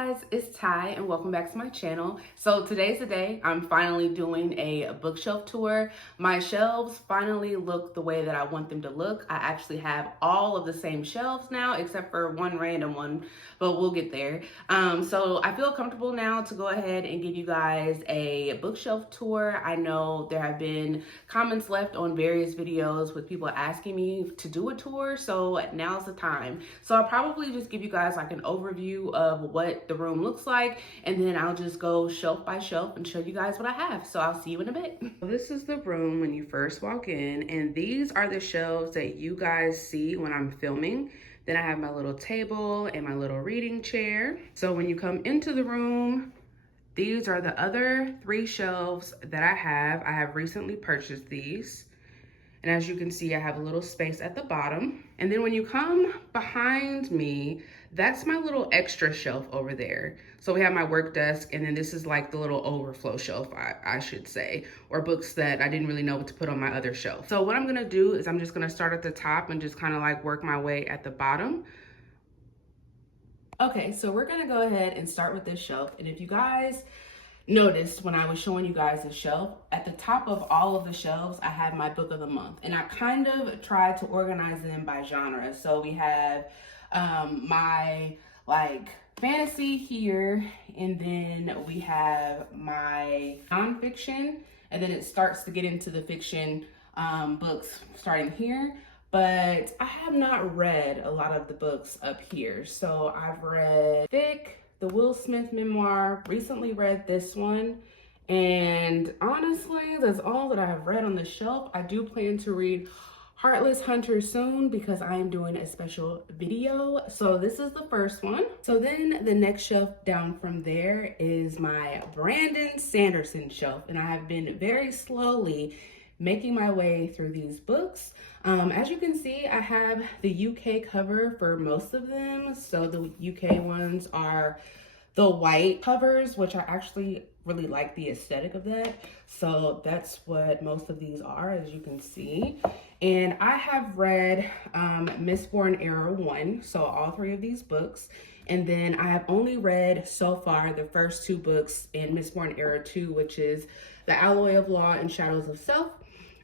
guys, it's Ty and welcome back to my channel. So today's the day I'm finally doing a bookshelf tour. My shelves finally look the way that I want them to look. I actually have all of the same shelves now except for one random one, but we'll get there. So I feel comfortable now to go ahead and give you guys a bookshelf tour. I know there have been comments left on various videos with people asking me to do a tour, so now's the time. So I'll probably just give you guys like an overview of what the room looks like, and then I'll just go shelf by shelf and show you guys what I have. So I'll see you in a bit. This is the room when you first walk in, and these are the shelves that you guys see when I'm filming. Then I have my little table and my little reading chair. So when you come into the room, these are the other 3 shelves that I have. I have recently purchased these. And as you can see, I have a little space at the bottom. And then when you come behind me, that's my little extra shelf over there. So we have my work desk, and then this is like the little overflow shelf, I should say, or books that I didn't really know what to put on my other shelf. So what I'm gonna do is I'm just gonna start at the top and just kind of like work my way at the bottom. Okay, so we're gonna go ahead and start with this shelf. And if you guys noticed when I was showing you guys the shelf, at the top of all of the shelves, I have my book of the month. And I kind of tried to organize them by genre. So we have my like fantasy here, and then we have my nonfiction, and then it starts to get into the fiction books starting here. But I have not read a lot of the books up here. So I've read Thick, the Will Smith memoir, recently read this one, and honestly, that's all that I have read on the shelf. I do plan to read Heartless Hunter soon because I am doing a special video. So this is the first one. So then the next shelf down from there is my Brandon Sanderson shelf, and I have been very slowly making my way through these books. As you can see, I have the UK cover for most of them. So the UK ones are the white covers, which I actually really like the aesthetic of that. So that's what most of these are, as you can see. And I have read Mistborn Era 1, so all 3 of these books. And then I have only read so far the first 2 books in Mistborn Era 2, which is The Alloy of Law and Shadows of Self.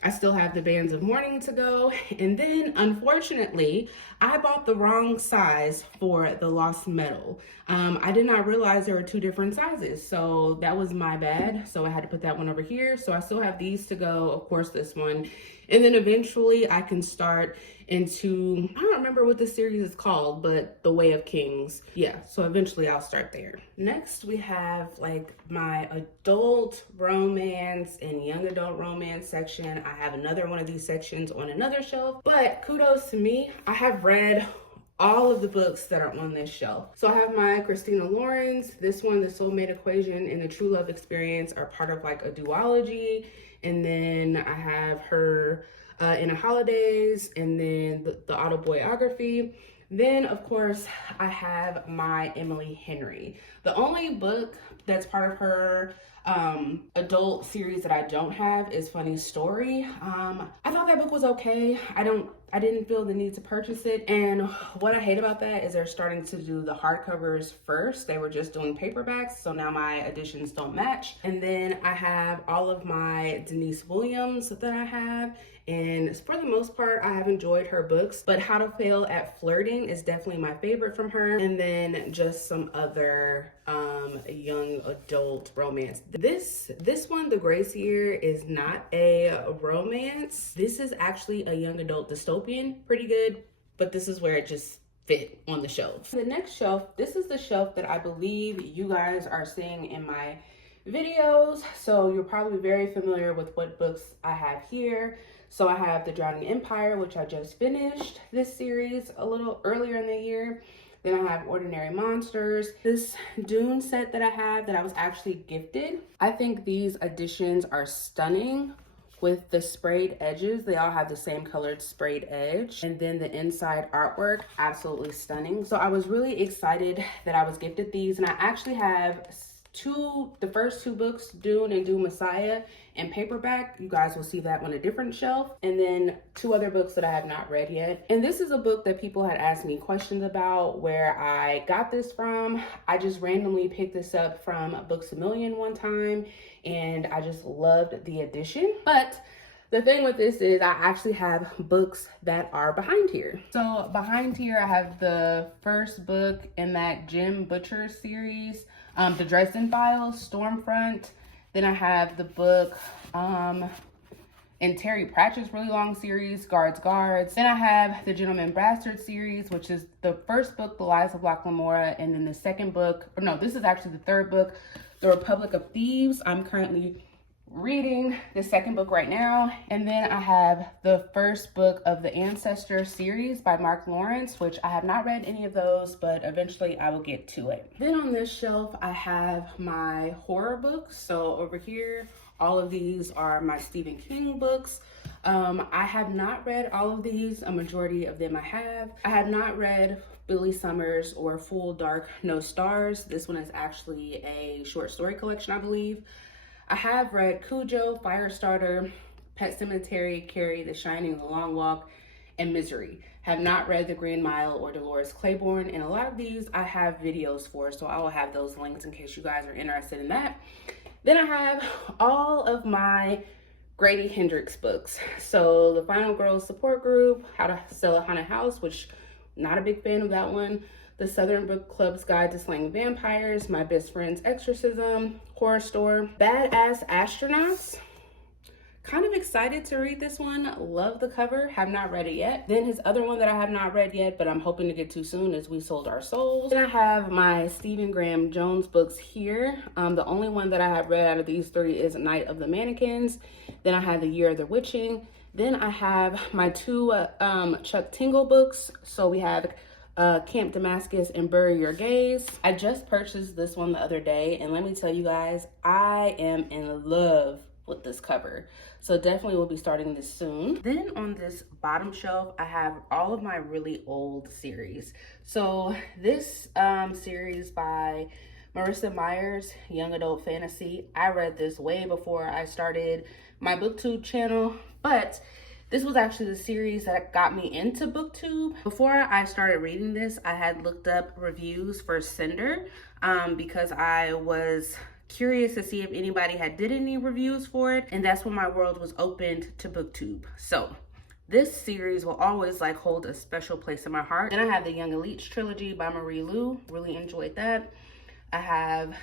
I still have the Bands of Mourning to go. And then, unfortunately, I bought the wrong size for the Lost Metal. I did not realize there were 2 different sizes, so that was my bad. So I had to put that one over here. So I still have these to go, of course, this one. And then eventually I can start into, I don't remember what the series is called, but The Way of Kings. Yeah, so eventually I'll start there. Next, we have like my adult romance and young adult romance section. I have another one of these sections on another shelf, but kudos to me, I have read all of the books that are on this shelf. So I have my Christina Lauren's, this one, The Soulmate Equation and The True Love Experience are part of like a duology. And then I have her In a Holidays, and then the autobiography. Then, of course, I have my Emily Henry. The only book that's part of her adult series that I don't have is Funny Story. I thought that book was okay. I didn't feel the need to purchase it. And what I hate about that is they're starting to do the hardcovers first. They were just doing paperbacks, so now my editions don't match. And then I have all of my Denise Williams that I have. And for the most part, I have enjoyed her books, but How to Fail at Flirting is definitely my favorite from her. And then just some other young adult romance. This one, The Gracier, is not a romance. This is actually a young adult dystopian, pretty good, but this is where it just fit on the shelf. The next shelf, this is the shelf that I believe you guys are seeing in my videos, so you're probably very familiar with what books I have here. So I have The Drowning Empire, which I just finished this series a little earlier in the year. Then I have Ordinary Monsters. This Dune set that I have that I was actually gifted. I think these editions are stunning with the sprayed edges. They all have the same colored sprayed edge. And then the inside artwork, absolutely stunning. So I was really excited that I was gifted these, and I actually have the first two books, Dune and Dune Messiah, in paperback. You guys will see that on a different shelf. And then 2 other books that I have not read yet. And this is a book that people had asked me questions about where I got this from. I just randomly picked this up from Books A Million one time, and I just loved the edition. But the thing with this is I actually have books that are behind here. So behind here, I have the first book in that Jim Butcher series, the Dresden Files, Stormfront. Then I have the book in Terry Pratchett's really long series, Guards. Then I have the Gentleman Bastard series, which is the first book, The Lies of Locke Lamora, and then the second book, or no, this is actually the third book, The Republic of Thieves. I'm currently reading the second book right now. And then I have the first book of the Ancestor series by Mark Lawrence, which I have not read any of those, but eventually I will get to it. Then on this shelf, I have my horror books. So over here, all of these are my Stephen King books. I have not read all of these. A majority of them I have. I have not read Billy Summers or Full Dark No Stars. This one is actually a short story collection, I believe. I have read Cujo, Firestarter, Pet Sematary, Carrie, The Shining, The Long Walk, and Misery. Have not read The Green Mile or Dolores Claiborne, and a lot of these I have videos for, so I will have those links in case you guys are interested in that. Then I have all of my Grady Hendrix books. So The Final Girls Support Group, How to Sell a Haunted House, which not a big fan of that one. The Southern Book Club's Guide to Slaying Vampires, My Best Friend's Exorcism, Horror Store, Badass Astronauts. Kind of excited to read this one. Love the cover. Have not read it yet. Then his other one that I have not read yet, but I'm hoping to get to soon, is We Sold Our Souls. Then I have my Stephen Graham Jones books here. The only one that I have read out of these 3 is Night of the Mannequins. Then I have The Year of the Witching. Then I have my 2 Chuck Tingle books. So we have Camp Damascus and Bury Your Gaze. I just purchased this one the other day, and let me tell you guys, I am in love with this cover. So definitely will be starting this soon. Then on this bottom shelf, I have all of my really old series. So this series by Marissa Myers, Young Adult Fantasy, I read this way before I started my BookTube channel, but this was actually the series that got me into BookTube. Before I started reading this, I had looked up reviews for Cinder because I was curious to see if anybody had did any reviews for it, and that's when my world was opened to BookTube. So this series will always like hold a special place in my heart. Then I have the Young Elites trilogy by Marie Lu. Really enjoyed that. I have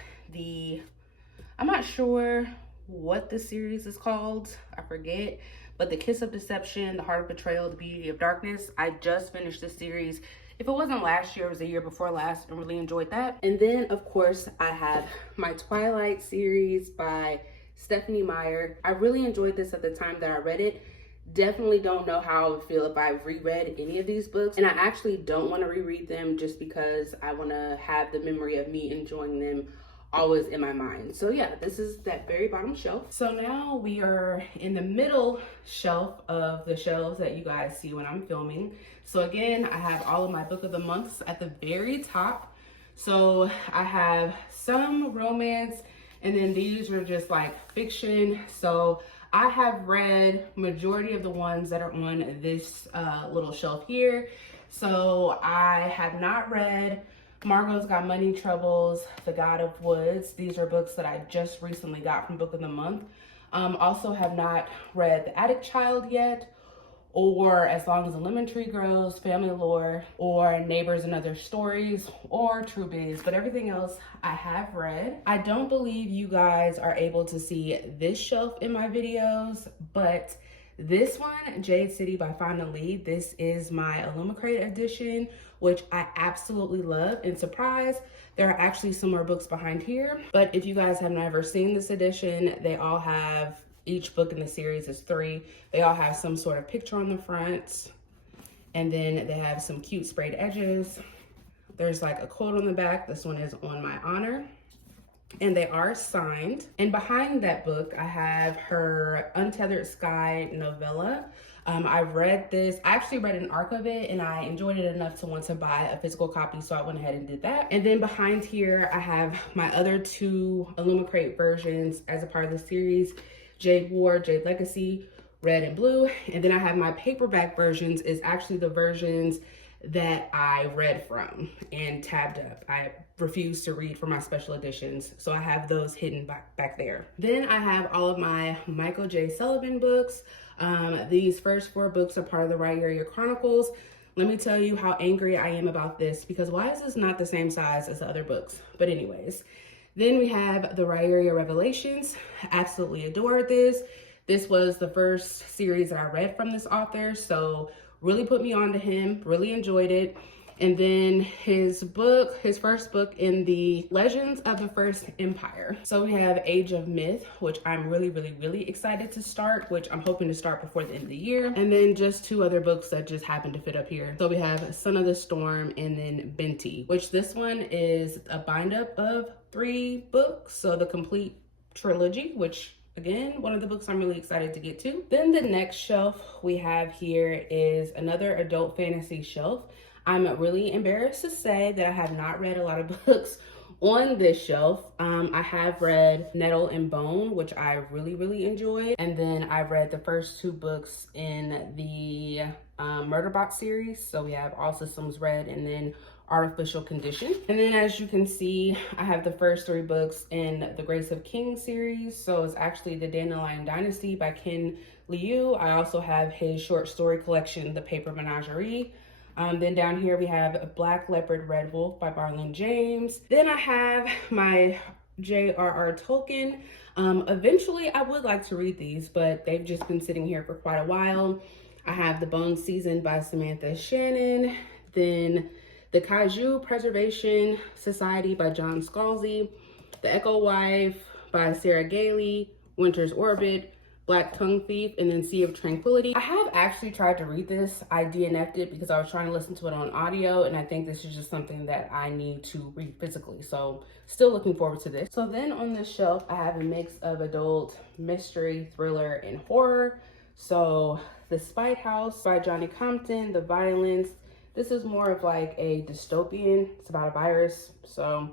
I'm not sure what the series is called, I forget, but The Kiss of Deception, The Heart of Betrayal, The Beauty of Darkness. I just finished this series. If it wasn't last year, it was the year before last, and really enjoyed that. And then, of course, I have my Twilight series by Stephanie Meyer. I really enjoyed this at the time that I read it. Definitely don't know how I would feel if I reread any of these books. And I actually don't want to reread them just because I want to have the memory of me enjoying them always in my mind. So yeah, this is that very bottom shelf. So now we are in the middle shelf of the shelves that you guys see when I'm filming. So again, I have all of my book of the months at the very top. So I have some romance, and then these are just like fiction. So I have read majority of the ones that are on this little shelf here. So I have not read Margot's Got Money Troubles, The God of Woods. These are books that I just recently got from Book of the Month. Also have not read The Attic Child yet, or As Long as the Lemon Tree Grows, Family Lore, or Neighbors and Other Stories, or True Biz, but everything else I have read. I don't believe you guys are able to see this shelf in my videos, but this one, Jade City by Fonda Lee, this is my Illumicrate edition, which I absolutely love. And surprise, there are actually some more books behind here. But if you guys have never seen this edition, they all have, each book in the series is 3. They all have some sort of picture on the front. And then they have some cute sprayed edges. There's like a quote on the back. This one is On My Honor. and they are signed. And behind that book, I have her Untethered Sky novella. I've read this. I actually read an arc of it and I enjoyed it enough to want to buy a physical copy, so I went ahead and did that. And then behind here, I have my other two Illumicrate versions as a part of the series, Jade War, Jade Legacy, red and blue. And then I have my paperback versions, is actually the versions that I read from and tabbed up. I refuse to read for my special editions, so I have those hidden back there. Then I have all of my Michael J. Sullivan books. These first 4 books are part of the Right Area Chronicles. Let me tell you how angry I am about this, because why is this not the same size as the other books? But anyways, then we have the Right Area Revelations. Absolutely adored this. This was the first series that I read from this author, so really put me on to him, really enjoyed it. And then his first book in the Legends of the First Empire. So we have Age of Myth, which I'm really excited to start, which I'm hoping to start before the end of the year. And then just 2 other books that just happen to fit up here. So we have Son of the Storm and then Binti, which this one is a bind up of 3 books. So the complete trilogy, which again, one of the books I'm really excited to get to. Then the next shelf we have here is another adult fantasy shelf. I'm really embarrassed to say that I have not read a lot of books on this shelf. I have read Nettle and Bone, which I really enjoyed. And then I read the first 2 books in the Murderbot series. So we have All Systems Red and then Artificial Condition. And then as you can see, I have the first 3 books in the Grace of Kings series. So it's actually The Dandelion Dynasty by Ken Liu. I also have his short story collection, The Paper Menagerie. Then down here we have Black Leopard Red Wolf by Barlin James. Then I have my J.R.R. Tolkien. Eventually I would like to read these, but they've just been sitting here for quite a while. I have The Bone Season by Samantha Shannon. Then The Kaiju Preservation Society by John Scalzi. The Echo Wife by Sarah Gailey. Winter's Orbit, Black Tongue Thief, and then Sea of Tranquility. I have actually tried to read this. I DNF'd it because I was trying to listen to it on audio, and I think this is just something that I need to read physically. So still looking forward to this. So then on this shelf, I have a mix of adult mystery, thriller, and horror. So The Spite House by Johnny Compton, The Violence. This is more of like a dystopian. It's about a virus. So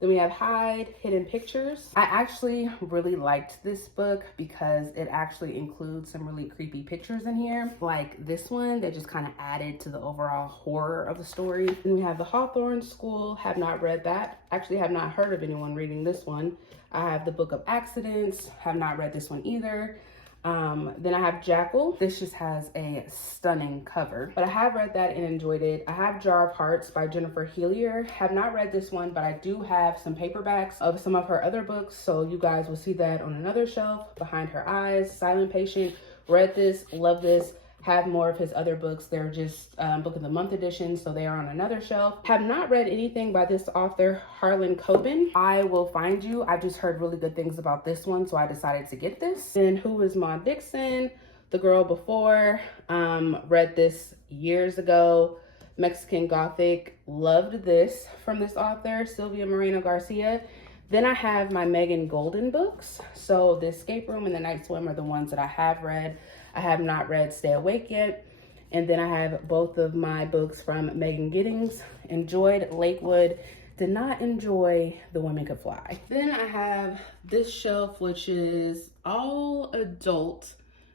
then we have Hide, Hidden Pictures. I actually really liked this book because it actually includes some really creepy pictures in here. Like this one that just kind of added to the overall horror of the story. Then we have The Hawthorne School. Have not read that. Actually have not heard of anyone reading this one. I have The Book of Accidents. Have not read this one either. Then I have Jackal. This just has a stunning cover, but I have read that and enjoyed it. I have Jar of Hearts by Jennifer Hillier. Have not read this one, but I do have some paperbacks of some of her other books, so you guys will see that on another shelf. Behind Her Eyes, Silent Patient. Read this, love this. Have more of his other books. They're just book of the month editions, so they are on another shelf. Have not read anything by this author, Harlan Coben. I Will Find You. I just heard really good things about this one, so I decided to get this. Then Who is Maud Dixon? The Girl Before. Read this years ago. Mexican Gothic. Loved this from this author, Sylvia Moreno Garcia. Then I have my Megan Golden books. So The Escape Room and The Night Swim are the ones that I have read. I have not read Stay Awake yet. And then I have both of my books from Megan Giddings. Enjoyed Lakewood. Did not enjoy The Women Could Fly. Then I have this shelf, which is all adult.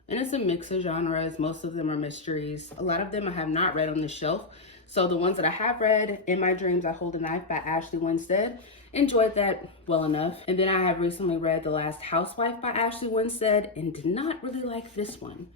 And it's a mix of genres. Most of them are mysteries. A lot of them I have not read on this shelf. So the ones that I have read, In My Dreams I Hold a Knife by Ashley Winstead. Enjoyed that well enough. And then I have recently read The Last Housewife by Ashley Winstead and did not really like this one.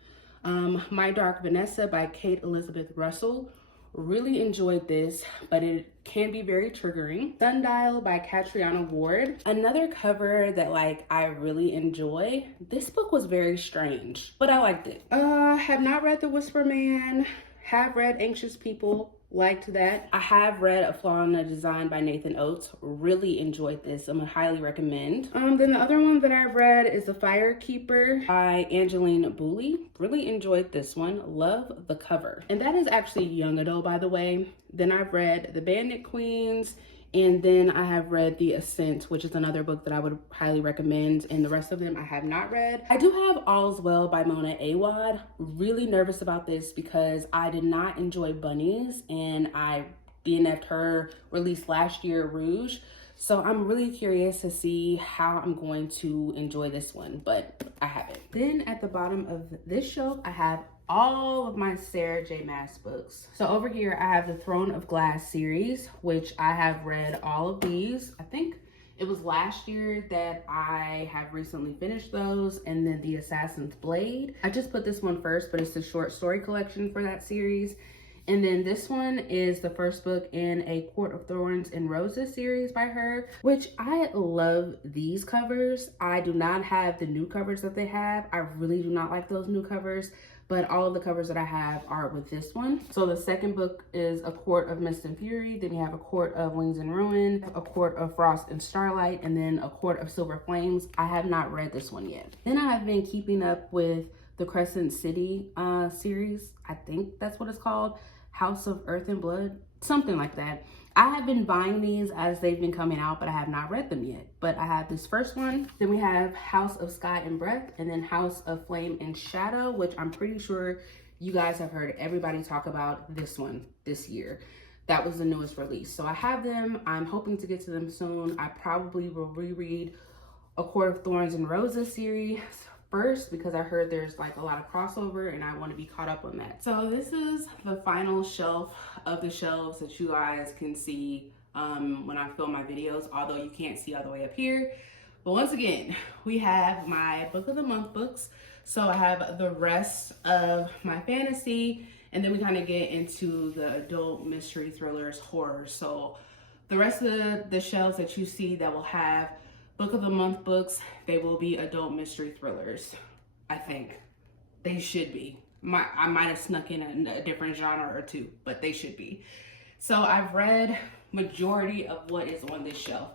My Dark Vanessa by Kate Elizabeth Russell. Really enjoyed this, but it can be very triggering. Sundial by Catriona Ward. Another cover that I really enjoy. This book was very strange, but I liked it. Have not read The Whisper Man. Have read Anxious People. Liked that. I have read A Flaw in the Design by Nathan Oates. Really enjoyed this. I'm gonna highly recommend. Then the other one that I've read is The Firekeeper by Angeline Booley. Really enjoyed this one. Love the cover. And that is actually young adult, by the way. Then I've read The Bandit Queens And then I have read The Ascent, which is another book that I would highly recommend. And the rest of them I have not read. I do have All's Well by Mona Awad. Really nervous about this because I did not enjoy Bunnies, and I DNF'd her release last year, Rouge. So I'm really curious to see how I'm going to enjoy this one, but I haven't. Then at the bottom of this shelf, I have all of my Sarah J. Maas books. So over here, I have the Throne of Glass series, which I have read all of these. I think it was last year that I have recently finished those, and then The Assassin's Blade. I just put this one first, but it's the short story collection for that series. And then this one is the first book in a Court of Thorns and Roses series by her, which I love these covers. I do not have the new covers that they have. I really do not like those new covers, but all of the covers that I have are with this one. So the second book is A Court of Mist and Fury. Then you have A Court of Wings and Ruin, A Court of Frost and Starlight, and then A Court of Silver Flames. I have not read this one yet. Then I have been keeping up with the Crescent City series. I think that's what it's called. House of Earth and Blood, something like that. I have been buying these as they've been coming out, but I have not read them yet. But I have this first one. Then we have House of Sky and Breath, and then House of Flame and Shadow, which I'm pretty sure you guys have heard everybody talk about this one this year. That was the newest release. So I have them. I'm hoping to get to them soon. I probably will reread A Court of Thorns and Roses series first because I heard there's like a lot of crossover and I want to be caught up on that. So this is the final shelf of the shelves that you guys can see when I film my videos, although you can't see all the way up here. But once again, we have my book of the month books. So I have the rest of my fantasy, and then we kind of get into the adult mystery thrillers, horror. So the rest of the shelves that you see that will have book of the month books, they will be adult mystery thrillers. I think they should be. I might have snuck in a different genre or two, but they should be. So I've read majority of what is on this shelf.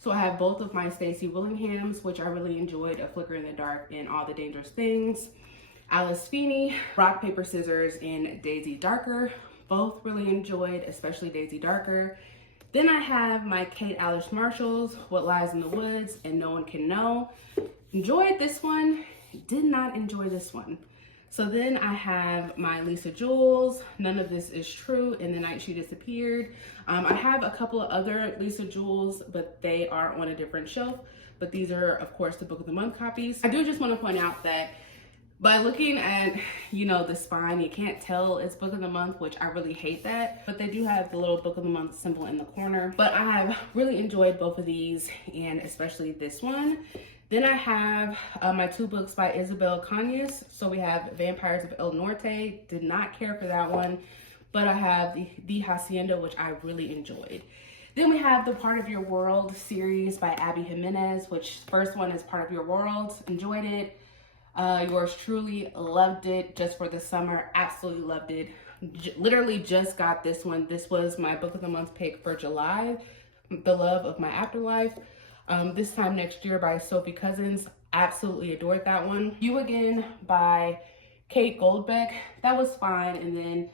So I have both of my Stacey Willinghams, which I really enjoyed, A Flicker in the Dark and All the Dangerous Things. Alice Feeney, Rock, Paper, Scissors, and Daisy Darker. Both really enjoyed, especially Daisy Darker. Then I have my Kate Alice Marshall's What Lies in the Woods and No One Can Know. Enjoyed this one, did not enjoy this one. So then I have my Lisa Jewels, None of This Is True, and The Night She Disappeared. I have a couple of other Lisa Jewels, but they are on a different shelf. But these are, of course, the Book of the Month copies. I do just want to point out that by looking at, the spine, you can't tell it's Book of the Month, which I really hate that. But they do have the little Book of the Month symbol in the corner. But I have really enjoyed both of these, and especially this one. Then I have my two books by Isabel Cañas. So we have Vampires of El Norte. Did not care for that one. But I have the Hacienda, which I really enjoyed. Then we have the Part of Your World series by Abby Jimenez, which first one is Part of Your World. Enjoyed it. Yours truly loved it. Just for the summer, absolutely loved it. Literally just got this one. This was my book of the month pick for July, The Love of My Afterlife. This Time Next Year by Sophie Cousins. Absolutely adored that one. You Again by Kate Goldbeck. That was fine. And then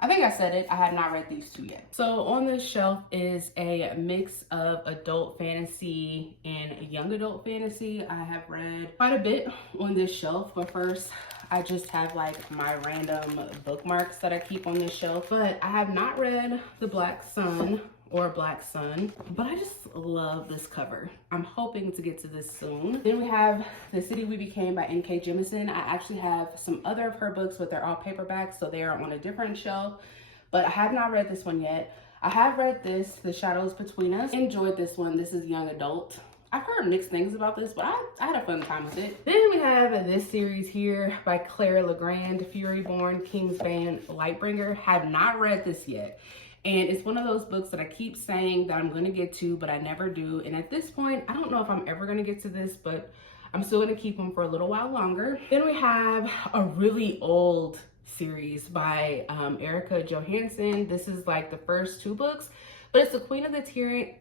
I think I said it, I have not read these two yet. So on this shelf is a mix of adult fantasy and young adult fantasy. I have read quite a bit on this shelf, but first I just have like my random bookmarks that I keep on this shelf. But I have not read The Black Sun or Black Sun, but I just love this cover. I'm hoping to get to this soon. Then we have The City We Became by N.K. Jemisin. I actually have some other of her books, but they're all paperbacks, so they are on a different shelf, but I have not read this one yet. I have read this, The Shadows Between Us. Enjoyed this one. This is young adult. I've heard mixed things about this, but I had a fun time with it. Then we have this series here by Claire Legrand, Furyborn, Kingsbane, Lightbringer. Have not read this yet. And it's one of those books that I keep saying that I'm going to get to, but I never do. And at this point, I don't know if I'm ever going to get to this, but I'm still going to keep them for a little while longer. Then we have a really old series by Erica Johansson. This is like the first two books, but it's The Queen of the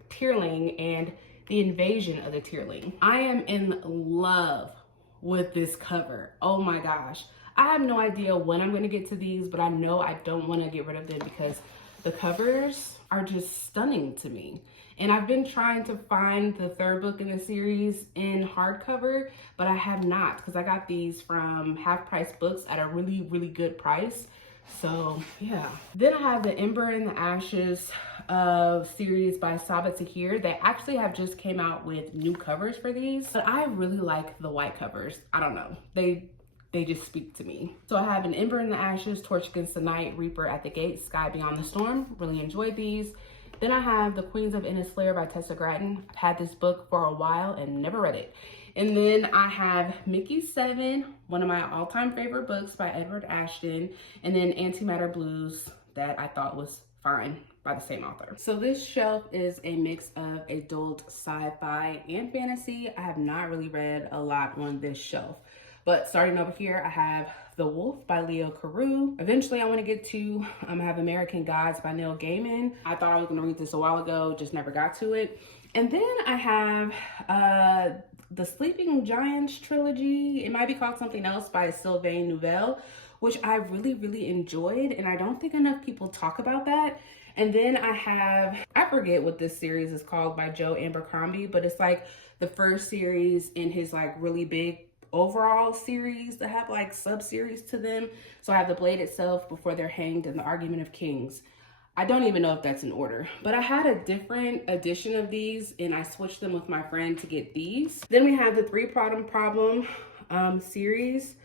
Tierling and The Invasion of the Tierling. I am in love with this cover. Oh my gosh. I have no idea when I'm going to get to these, but I know I don't want to get rid of them because the covers are just stunning to me. And I've been trying to find the third book in the series in hardcover, but I have not, because I got these from Half Price Books at a really, really good price. So yeah. Then I have the Ember and the Ashes series by Sabaa Tahir. They actually have just came out with new covers for these, but I really like the white covers. I don't know, they just speak to me. So I have an Ember in the Ashes, Torch Against the Night, Reaper at the Gate, Sky Beyond the Storm. Really enjoyed these. Then I have The Queens of Innislayer by Tessa Gratton. I've had this book for a while and never read it. And then I have Mickey 7, one of my all-time favorite books by Edward Ashton, and then Antimatter Blues that I thought was fine by the same author. So this shelf is a mix of adult sci-fi and fantasy. I have not really read a lot on this shelf. But starting over here, I have The Wolf by Leo Carew. Eventually, I want to get to have American Gods by Neil Gaiman. I thought I was going to read this a while ago, just never got to it. And then I have the Sleeping Giants trilogy. It might be called something else, by Sylvain Nouvelle, which I really, really enjoyed. And I don't think enough people talk about that. And then I have, I forget what this series is called, by Joe Abercrombie, but it's like the first series in his like really big overall series that have like sub-series to them. So I have The Blade Itself, Before They're Hanged, and The Argument of Kings. I don't even know if that's in order, but I had a different edition of these and I switched them with my friend to get these. Then we have the Three Problem series.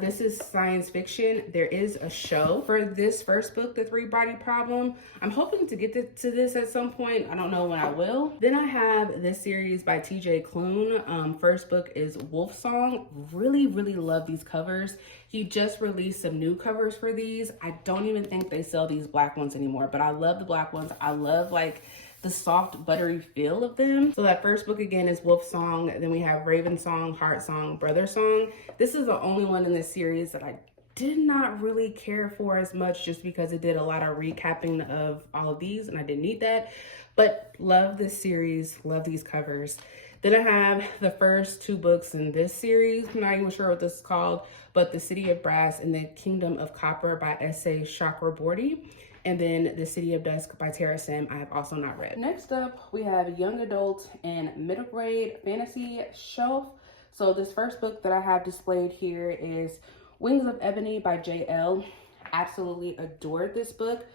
This is science fiction. There is a show for this first book, The Three Body Problem. I'm hoping to get to this at some point. I don't know when I will. Then I have this series by TJ Klune. First book is Wolf Song. Really, really love these covers. He just released some new covers for these. I don't even think they sell these black ones anymore, but I love the black ones. I love like the soft buttery feel of them. So that first book again is Wolf Song. Then we have Raven Song, Heart Song, Brother Song. This is the only one in this series that I did not really care for as much, just because it did a lot of recapping of all of these and I didn't need that. But love this series, love these covers. Then I have the first two books in this series. I'm not even sure what this is called, but The City of Brass and The Kingdom of Copper by S.A. Chakraborty. And then The City of Dusk by Tara Sim, I have also not read. Next up, we have young adult and middle grade fantasy shelf. So this first book that I have displayed here is Wings of Ebony by J.L. Absolutely adored this book.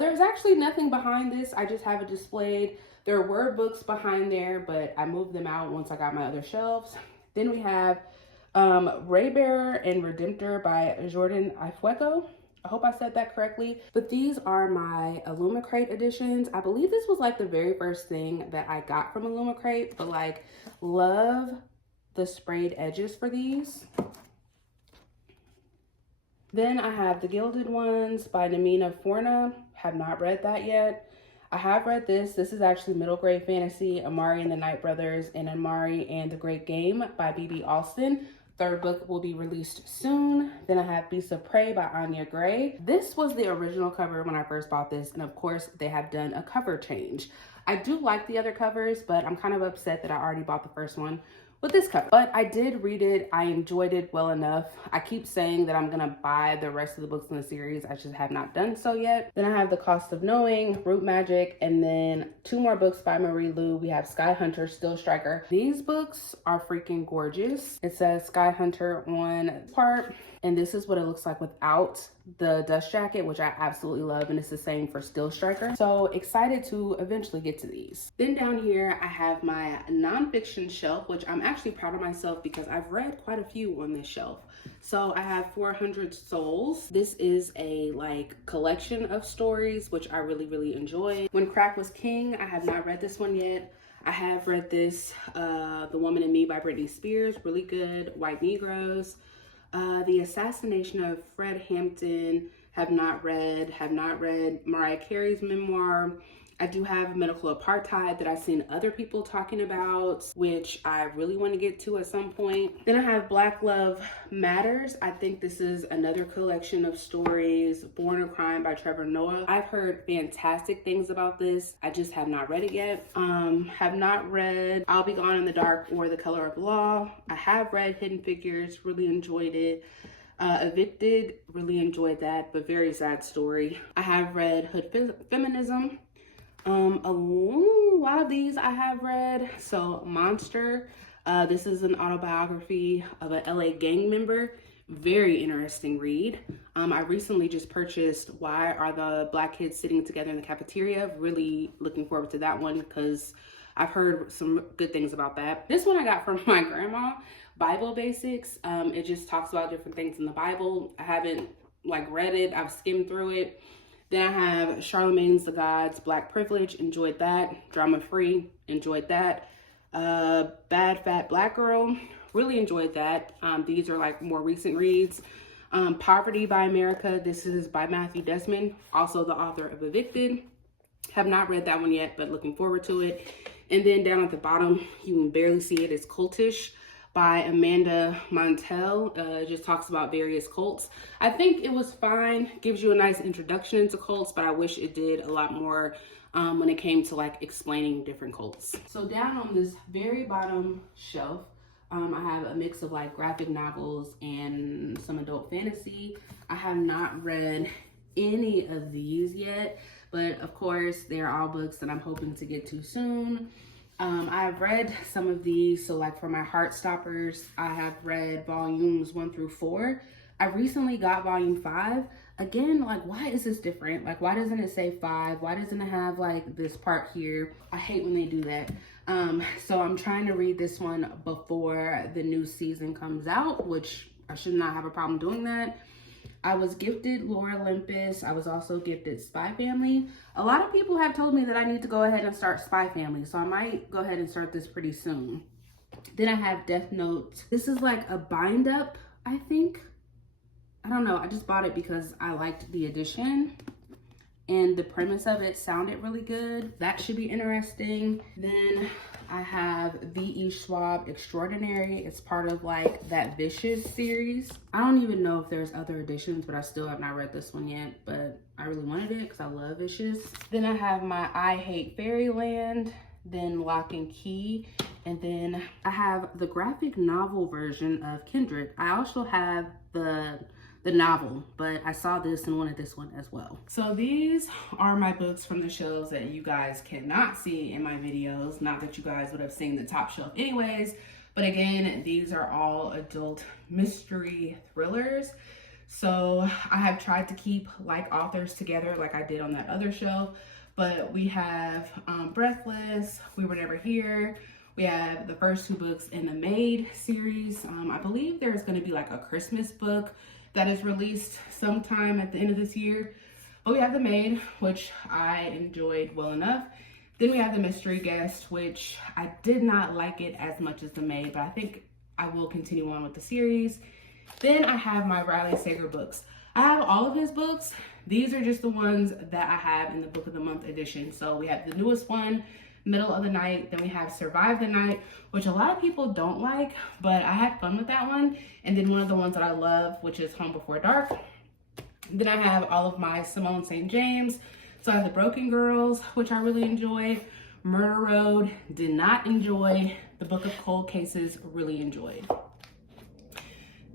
There's actually nothing behind this. I just have it displayed. There were books behind there, but I moved them out once I got my other shelves. Then we have Raybearer and Redemptor by Jordan Ifueko. I hope I said that correctly. But these are my Illumicrate editions. I believe this was like the very first thing that I got from Illumicrate, but like love the sprayed edges for these. Then I have The Gilded Ones by Namina Forna. Have not read that yet. I have read this. This is actually middle grade fantasy, Amari and the Night Brothers and Amari and the Great Game by B.B. Alston. Third book will be released soon. Then I have Beasts of Prey by Anya Gray. This was the original cover when I first bought this, and of course they have done a cover change. I do like the other covers, but I'm kind of upset that I already bought the first one with this cover. But I did read it. I enjoyed it well enough. I keep saying that I'm gonna buy the rest of the books in the series. I just have not done so yet. Then I have The Cost of Knowing, Root Magic, and then two more books by Marie Lu. We have Sky Hunter, Still Striker. These books are freaking gorgeous. It says Sky Hunter on part, and this is what it looks like without the dust jacket, which I absolutely love, and it's the same for Still Striker. So excited to eventually get to these. Then down here I have my nonfiction shelf, which I'm actually proud of myself because I've read quite a few on this shelf. So I have 400 Souls. This is a like collection of stories, which I really, really enjoy. When Crack Was King, I have not read this one yet. I have read this, The Woman in Me by Britney Spears, really good. White Negroes. The Assassination of Fred Hampton, have not read Mariah Carey's memoir. I do have Medical Apartheid that I've seen other people talking about, which I really want to get to at some point. Then I have Black Love Matters. I think this is another collection of stories. Born a Crime by Trevor Noah. I've heard fantastic things about this. I just have not read it yet. Have not read I'll Be Gone in the Dark or The Color of Law. I have read Hidden Figures, really enjoyed it. Evicted, really enjoyed that, but very sad story. I have read Hood Feminism. A lot of these I have read. So Monster, this is an autobiography of an LA gang member. Very interesting read. I recently just purchased Why Are the Black Kids Sitting Together in the Cafeteria? Really looking forward to that one because I've heard some good things about that. This one I got from my grandma, Bible Basics. It just talks about different things in the Bible. I haven't read it. I've skimmed through it. Then I have Charlemagne's The Gods, Black Privilege, enjoyed that. Drama Free, enjoyed that. Bad Fat Black Girl, really enjoyed that. These are more recent reads. Poverty by America, this is by Matthew Desmond, also the author of Evicted. Have not read that one yet, but looking forward to it. And then down at the bottom, you can barely see it, it's Cultish by Amanda Montel. It just talks about various cults. I think it was fine, gives you a nice introduction into cults, but I wish it did a lot more when it came to explaining different cults. So down on this very bottom shelf, I have a mix of graphic novels and some adult fantasy. I have not read any of these yet, but of course they're all books that I'm hoping to get to soon. I've read some of these, so for my Heartstoppers, I have read volumes 1 through 4. I recently got volume 5. Again, why is this different? Why doesn't it say 5? Why doesn't it have this part here? I hate when they do that. So I'm trying to read this one before the new season comes out, which I should not have a problem doing that. I was gifted Lore Olympus. I was also gifted Spy Family. A lot of people have told me that I need to go ahead and start Spy Family, so I might go ahead and start this pretty soon. Then I have Death Note. This is a bind up, I think. I don't know. I just bought it because I liked the edition and the premise of it sounded really good. That should be interesting. Then I have V.E. Schwab Extraordinary. It's part of that Vicious series. I don't even know if there's other editions, but I still have not read this one yet, but I really wanted it because I love Vicious. Then I have my I Hate Fairyland, then Lock and Key, and then I have the graphic novel version of Kindred. I also have the novel, but I saw this and wanted this one as well. So these are my books from the shelves that you guys cannot see in my videos. Not that you guys would have seen the top shelf anyways, but again, these are all adult mystery thrillers. So I have tried to keep authors together like I did on that other shelf, but we have Breathless, We Were Never Here. We have the first 2 books in the Maid series. I believe there's going to be a Christmas book that is released sometime at the end of this year. But we have The Maid, which I enjoyed well enough. Then we have The Mystery Guest, which I did not like it as much as The Maid, but I think I will continue on with the series. Then I have my Riley Sager books. I have all of his books. These are just the ones that I have in the Book of the Month edition. So we have the newest one, Middle of the Night. Then we have Survive the Night, which a lot of people don't like, but I had fun with that one. And then one of the ones that I love, which is Home Before Dark. Then I have all of my Simone St. James. So I have The Broken Girls, which I really enjoyed. Murder Road, did not enjoy. The Book of Cold Cases, really enjoyed.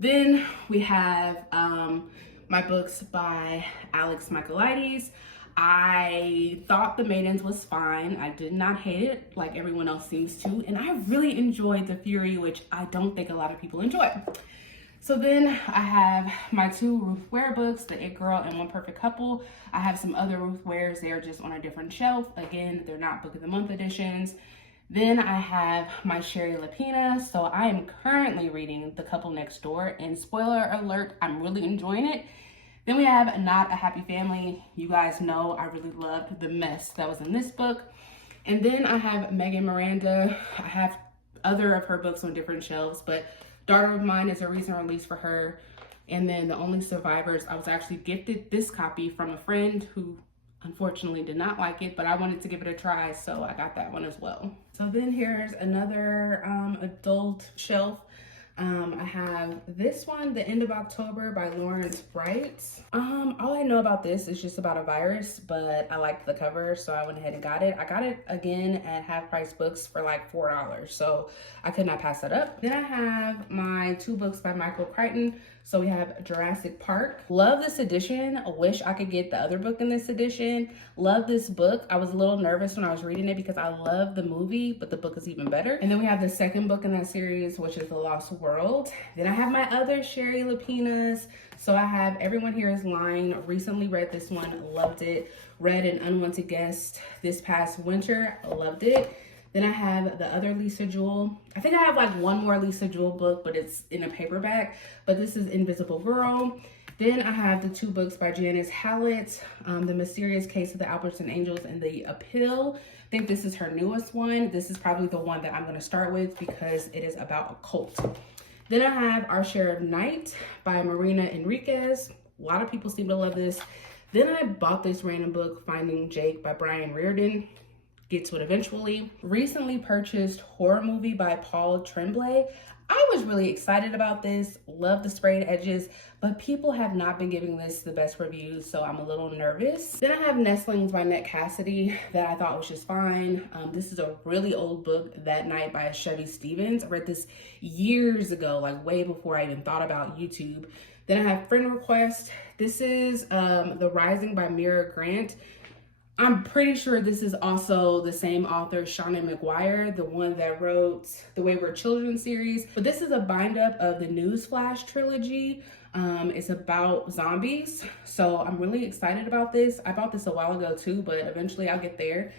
Then we have my books by Alex Michaelides. I thought The Maidens was fine. I did not hate it like everyone else seems to. And I really enjoyed The Fury, which I don't think a lot of people enjoy. So then I have my 2 Ruth Ware books, The It Girl and One Perfect Couple. I have some other Ruth Wares. They are just on a different shelf. Again, they're not Book of the Month editions. Then I have my Sherry Lapina. So I am currently reading The Couple Next Door. And spoiler alert, I'm really enjoying it. Then we have Not a Happy Family. You guys know I really loved the mess that was in this book. And then I have Megan Miranda. I have other of her books on different shelves, but Daughter of Mine is a recent release for her. And then The Only Survivors, I was actually gifted this copy from a friend who unfortunately did not like it, but I wanted to give it a try, so I got that one as well. So then here's another adult shelf. I have this one, The End of October by Lawrence Bright. All I know about this is just about a virus, but I liked the cover, so I went ahead and got it. I got it again at Half Price Books for $4, so I could not pass that up. Then I have my 2 books by Michael Crichton, So we have Jurassic Park. Love this edition. Wish I could get the other book in this edition. Love this book. I was a little nervous when I was reading it because I love the movie, but the book is even better. And then we have the second book in that series, which is The Lost World. Then I have my other Sherry Lapinas. So I have Everyone Here Is Lying. Recently read this one, loved it. Read An Unwanted Guest this past winter, loved it. Then I have the other Lisa Jewell. I think I have like one more Lisa Jewell book, but it's in a paperback. But this is Invisible Girl. Then I have the two books by Janice Hallett, The Mysterious Case of the Albertson Angels and The Appeal. I think this is her newest one. This is probably the one that I'm going to start with because it is about a cult. Then I have Our Share of Night by Marina Enriquez. A lot of people seem to love this. Then I bought this random book, Finding Jake by Brian Reardon. Get to it eventually. Recently purchased Horror Movie by Paul Tremblay. I was really excited about this. Love the sprayed edges, but people have not been giving this the best reviews, so I'm a little nervous. Then I have Nestlings by Ned Cassidy that I thought was just fine. This is a really old book, That Night by Chevy Stevens. I read this years ago, like way before I even thought about YouTube. Then I have Friend Request. This is The Rising by Mira Grant. I'm pretty sure this is also the same author, Shauna McGuire, the one that wrote the Wayward Children series. But this is a bind up of the Newsflash trilogy. It's about zombies. So I'm really excited about this. I bought this a while ago too, but eventually I'll get there.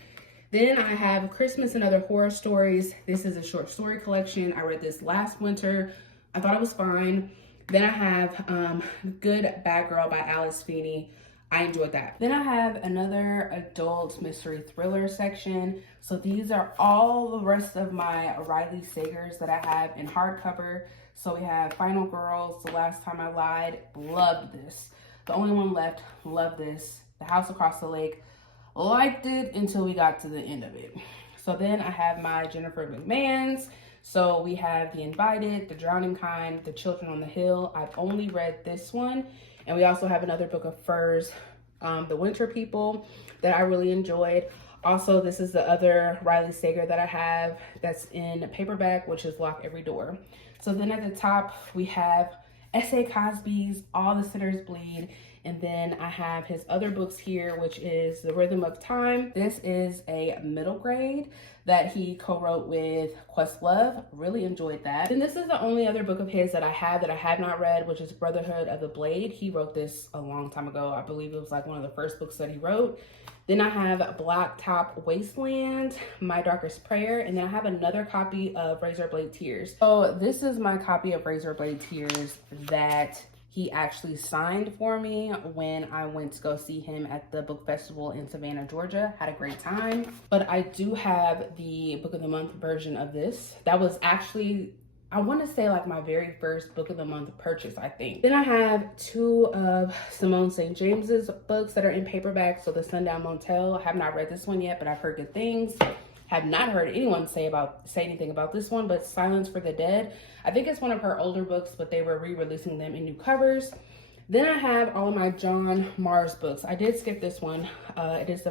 Then I have Christmas and Other Horror Stories. This is a short story collection. I read this last winter. I thought it was fine. Then I have Good Bad Girl by Alice Feeney. I enjoyed that. Then I have another adult mystery thriller section. So these are all the rest of my Riley Sagers that I have in hardcover. So we have Final Girls, The Last Time I Lied, loved this. The Only One Left, loved this. The House Across the Lake, liked it until we got to the end of it. So then I have my Jennifer McMahons. So we have The Invited, The Drowning Kind, The Children on the Hill. I've only read this one. And we also have another book of Furs, The Winter People, that I really enjoyed. Also, this is the other Riley Sager that I have that's in paperback, which is Lock Every Door. So then at the top, we have S.A. Cosby's All the Sinners Bleed. And then I have his other books here, which is The Rhythm of Time. This is a middle grade that he co-wrote with Questlove. Really enjoyed that. And this is the only other book of his that I have not read, which is Brotherhood of the Blade. He wrote this a long time ago. I believe it was like one of the first books that he wrote. Then I have Blacktop Wasteland, My Darkest Prayer, and then I have another copy of Razorblade Tears. So this is my copy of Razorblade Tears that he actually signed for me when I went to go see him at the book festival in Savannah, Georgia. Had a great time. But I do have the Book of the Month version of this. That was actually, I want to say like my very first Book of the Month purchase, I think. Then I have two of Simone St. James's books that are in paperback. So The Sundown Motel. I have not read this one yet, but I've heard good things. Have not heard anyone say anything about this one, but Silence for the Dead. I think it's one of her older books, but they were re-releasing them in new covers. Then I have all of my John Mars books. I did skip this one. It is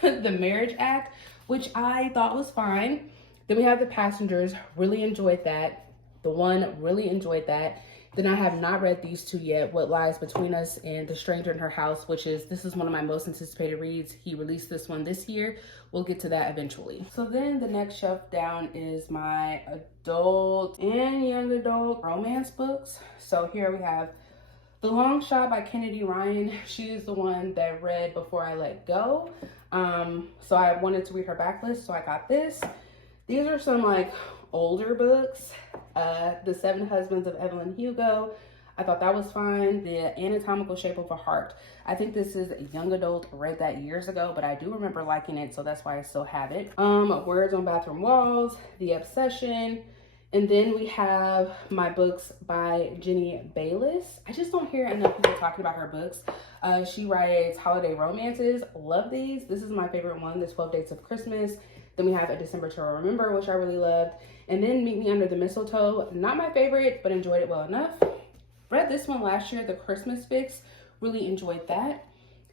The Marriage Act, which I thought was fine. Then we have The Passengers. Really enjoyed that. The One, really enjoyed that. Then I have not read these two yet, What Lies Between Us and The Stranger in Her House, this is one of my most anticipated reads. He released this one this year. We'll get to that eventually. So then the next shelf down is my adult and young adult romance books. So here we have The Long Shot by Kennedy Ryan. She is the one that read Before I Let Go. So I wanted to read her backlist, so I got this. These are some like older books. The Seven Husbands of Evelyn Hugo. I thought that was fine. The Anatomical Shape of a Heart. I think this is young adult. Read that years ago, but I do remember liking it, so that's why I still have it. Words on Bathroom Walls, The Obsession. And then we have my books by Jenny Bayliss. I just don't hear enough people talking about her books. She writes holiday romances. Love these. This is my favorite one, The 12 Dates of Christmas. Then we have A December to Remember, which I really loved. And then Meet Me Under the Mistletoe. Not my favorite, but enjoyed it well enough. Read this one last year, The Christmas Fix. Really enjoyed that.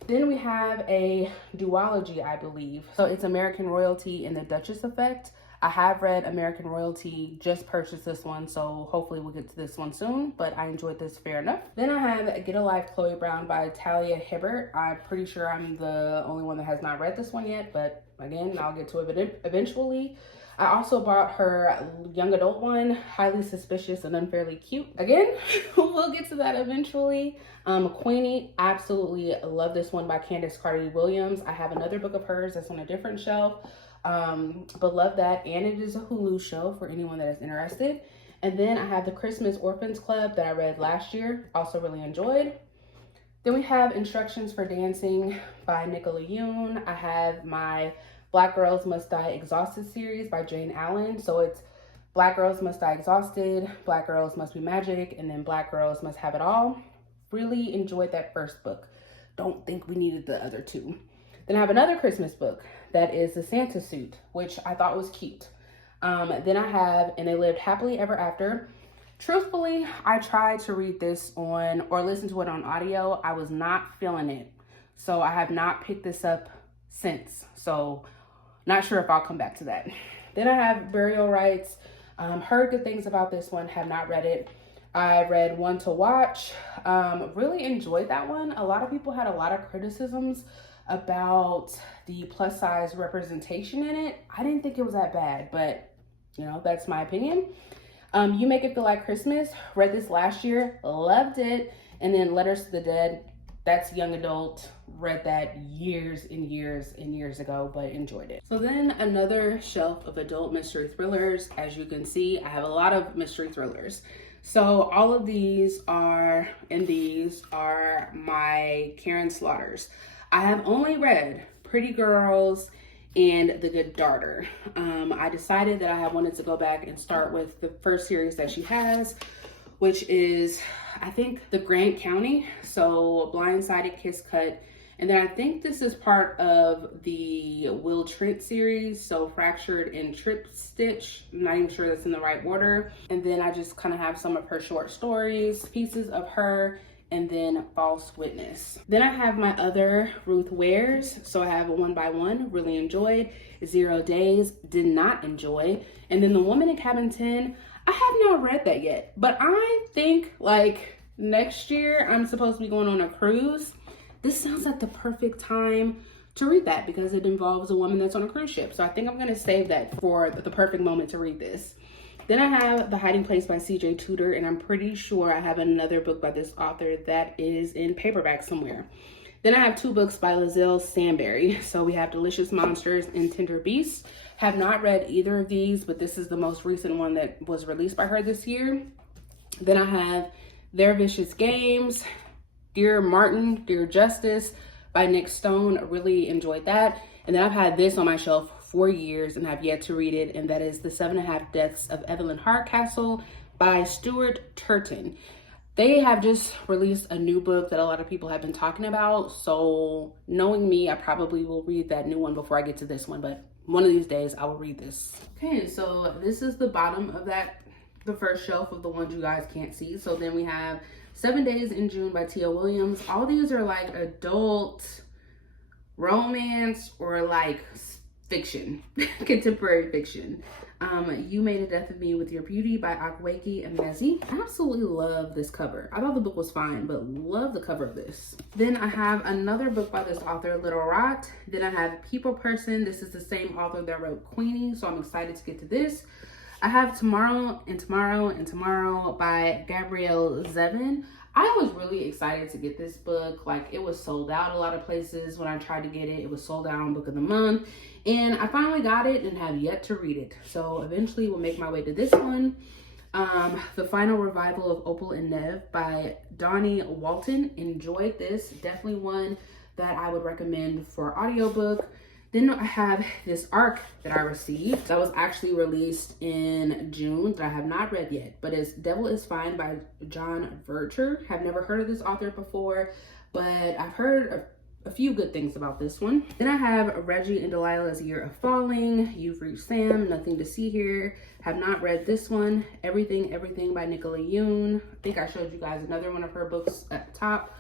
Then we have a duology, I believe. So it's American Royalty and The Duchess Effect. I have read American Royalty, just purchased this one, so hopefully we'll get to this one soon, but I enjoyed this fair enough. Then I have Get a Life, Chloe Brown by Talia Hibbert. I'm pretty sure I'm the only one that has not read this one yet, but again, I'll get to it eventually. I also bought her young adult one, Highly Suspicious and Unfairly Cute. Again, we'll get to that eventually. Queenie, absolutely love this one by Candace Carter-Williams. I have another book of hers that's on a different shelf, but love that. And it is a Hulu show for anyone that is interested. And then I have the Christmas Orphans Club that I read last year, also really enjoyed. Then we have Instructions for Dancing by Nicola Yoon. I have my Black Girls Must Die Exhausted series by Jane Allen. So it's Black Girls Must Die Exhausted, Black Girls Must Be Magic, and then Black Girls Must Have It All. Really enjoyed that first book. Don't think we needed the other two. Then I have another Christmas book that is The Santa Suit, which I thought was cute. Then I have And They Lived Happily Ever After. Truthfully, I tried to read this on or listen to it on audio. I was not feeling it. So I have not picked this up since. So not sure if I'll come back to that. Then I have Burial Rites. Heard good things about this one, have not read it. I read One to Watch. Really enjoyed that one. A lot of people had a lot of criticisms about the plus size representation in it. I didn't think it was that bad, but you know, that's my opinion. You Make It Feel Like Christmas. Read this last year, loved it. And then Letters to the Dead, that's young adult. Read that years and years and years ago, but enjoyed it. So then another shelf of adult mystery thrillers. As you can see, I have a lot of mystery thrillers. So all of these are, and these are my Karen Slaughters. I have only read Pretty Girls and The Good Daughter. I decided that I wanted to go back and start with the first series that she has, which is, I think, The Grant County. So Blindsided, Kiss Cut. And then I think this is part of the Will Trent series. So Fractured and Trip Stitch. I'm not even sure that's in the right order. And then I just kind of have some of her short stories, pieces of her, and then False Witness. Then I have my other Ruth Wares. So I have a 1 by 1, really enjoyed. 0 Days, did not enjoy. And then The Woman in Cabin 10, I have not read that yet. But I think like next year I'm supposed to be going on a cruise. This sounds like the perfect time to read that because it involves a woman that's on a cruise ship. So I think I'm gonna save that for the perfect moment to read this. Then I have The Hiding Place by CJ Tudor, and I'm pretty sure I have another book by this author that is in paperback somewhere. Then I have 2 books by Lizelle Stanberry. So we have Delicious Monsters and Tender Beasts. Have not read either of these, but this is the most recent one that was released by her this year. Then I have Their Vicious Games, Dear Martin, Dear Justice by Nick Stone. Really enjoyed that. And then I've had this on my shelf for years and have yet to read it, and that is The 7.5 Deaths of Evelyn Hardcastle by Stuart Turton. They have just released a new book that a lot of people have been talking about. So knowing me, I probably will read that new one before I get to this one, but one of these days I will read this. Okay, so this is the bottom of the first shelf of the ones you guys can't see. So then we have 7 Days in June by Tia Williams. All these are like adult romance or like fiction, contemporary fiction. You Made a Death of Me with Your Beauty by Akweki and Mezi. I absolutely love this cover. I thought the book was fine, but love the cover of this. Then I have another book by this author, Little Rot. Then I have People Person. This is the same author that wrote Queenie, so I'm excited to get to this. I have Tomorrow and Tomorrow and Tomorrow by Gabrielle Zevin. I was really excited to get this book. Like, it was sold out a lot of places when I tried to get it. It was sold out on Book of the Month. And I finally got it and have yet to read it. So eventually we'll make my way to this one. The Final Revival of Opal and Nev by Donnie Walton. Enjoyed this. Definitely one that I would recommend for audiobook. Then I have this ARC that I received that was actually released in June that I have not read yet, but it's Devil is Fine by John Vercher. Have never heard of this author before, but I've heard a few good things about this one. Then I have Reggie and Delilah's Year of Falling, You've Reached Sam, Nothing to See Here. Have not read this one. Everything by Nicola Yoon. I think I showed you guys another one of her books at the top.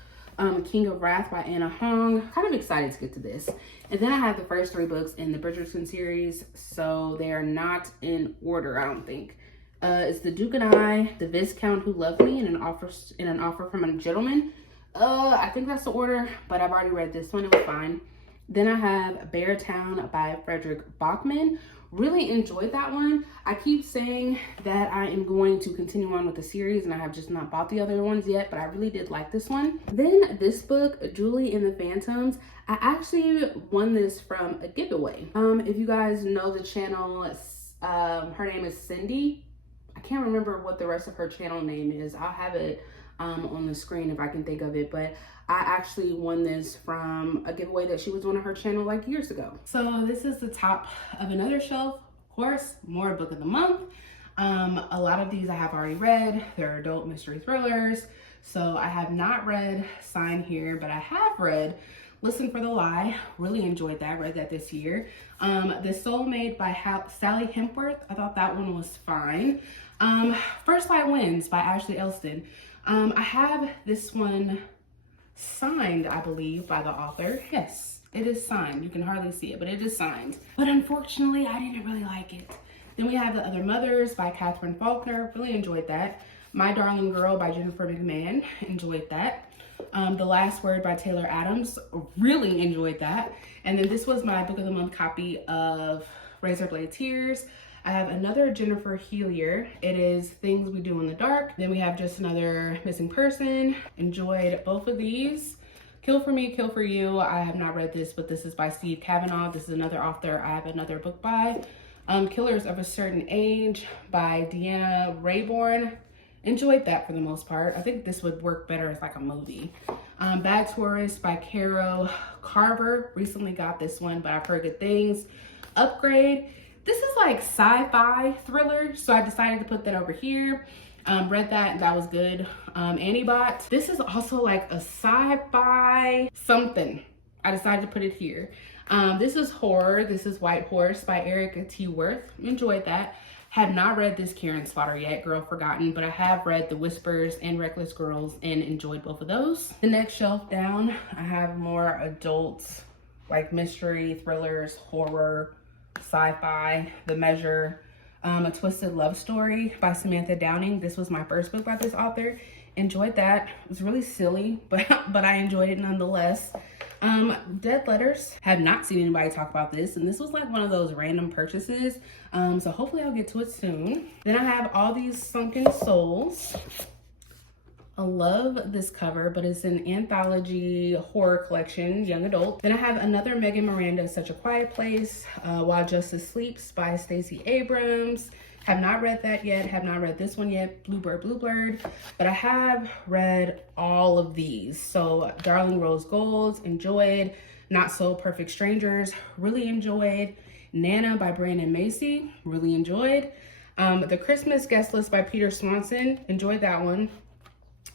King of Wrath by Anna Hong. Kind of excited to get to this. And then I have the first 3 books in the Bridgerton series, so they are not in order, I don't think. It's The Duke and I, The Viscount Who Loved Me, and an offer from a gentleman. I think that's the order, but I've already read this one. It was fine. Then I have Beartown by Frederick Bachman. Really enjoyed that one. I keep saying that I am going to continue on with the series, and I have just not bought the other ones yet, but I really did like this one. Then this book, Julie and the Phantoms, I actually won this from a giveaway. If you guys know the channel, her name is Cindy. I can't remember what the rest of her channel name is. I'll have it on the screen if I can think of it, but I actually won this from a giveaway that she was on her channel like years ago. So this is the top of another shelf. Of course, more book of the month. A lot of these I have already read. They're adult mystery thrillers. So I have not read Sign Here, but I have read Listen for the Lie. Really enjoyed that. Read that this year. The Soulmate by Sally Hempworth. I thought that one was fine. First Light Wins by Ashley Elston. I have this one signed, I believe, by the author. Yes, it is signed. You can hardly see it, but it is signed. But unfortunately, I didn't really like it. Then we have The Other Mothers by Catherine Faulkner. Really enjoyed that. My Darling Girl by Jennifer McMahon. Enjoyed that. The Last Word by Taylor Adams. Really enjoyed that. And then this was my book of the month copy of Razorblade Tears. I have another Jennifer Healier. It is Things We Do in the Dark. Then we have Just Another Missing Person. Enjoyed both of these. Kill for Me, Kill for You. I have not read this, but this is by Steve Kavanaugh. This is another author I have another book by. Killers of a Certain Age by Deanna Rayborn. Enjoyed that for the most part. I think this would work better as like a movie. Bad Tourist by Caro Carver. Recently got this one, but I've heard good things. Upgrade. This is like sci-fi thriller, so I decided to put that over here. Read that, and that was good. Antibot. This is also like a sci-fi something. I decided to put it here. This is horror. This is White Horse by Erica T. Worth. Enjoyed that. Have not read this Karen Slaughter yet, Girl Forgotten, but I have read The Whispers and Reckless Girls and enjoyed both of those. The next shelf down, I have more adult, like mystery, thrillers, horror, sci-fi. The Measure, A Twisted Love Story by Samantha Downing. This was my first book by this author. Enjoyed that. It was really silly, but I enjoyed it nonetheless. Dead Letters. Have not seen anybody talk about this, and this was like one of those random purchases. So hopefully I'll get to it soon. Then I have All These Sunken Souls. I love this cover, but it's an anthology horror collection, young adult. Then I have another Megan Miranda, Such a Quiet Place, While Justice Sleeps by Stacey Abrams. Have not read that yet, have not read this one yet, Bluebird, but I have read all of these. So Darling Rose Gold, enjoyed. Not So Perfect Strangers, really enjoyed. Nana by Brandon Macy, really enjoyed. The Christmas Guest List by Peter Swanson, enjoyed that one.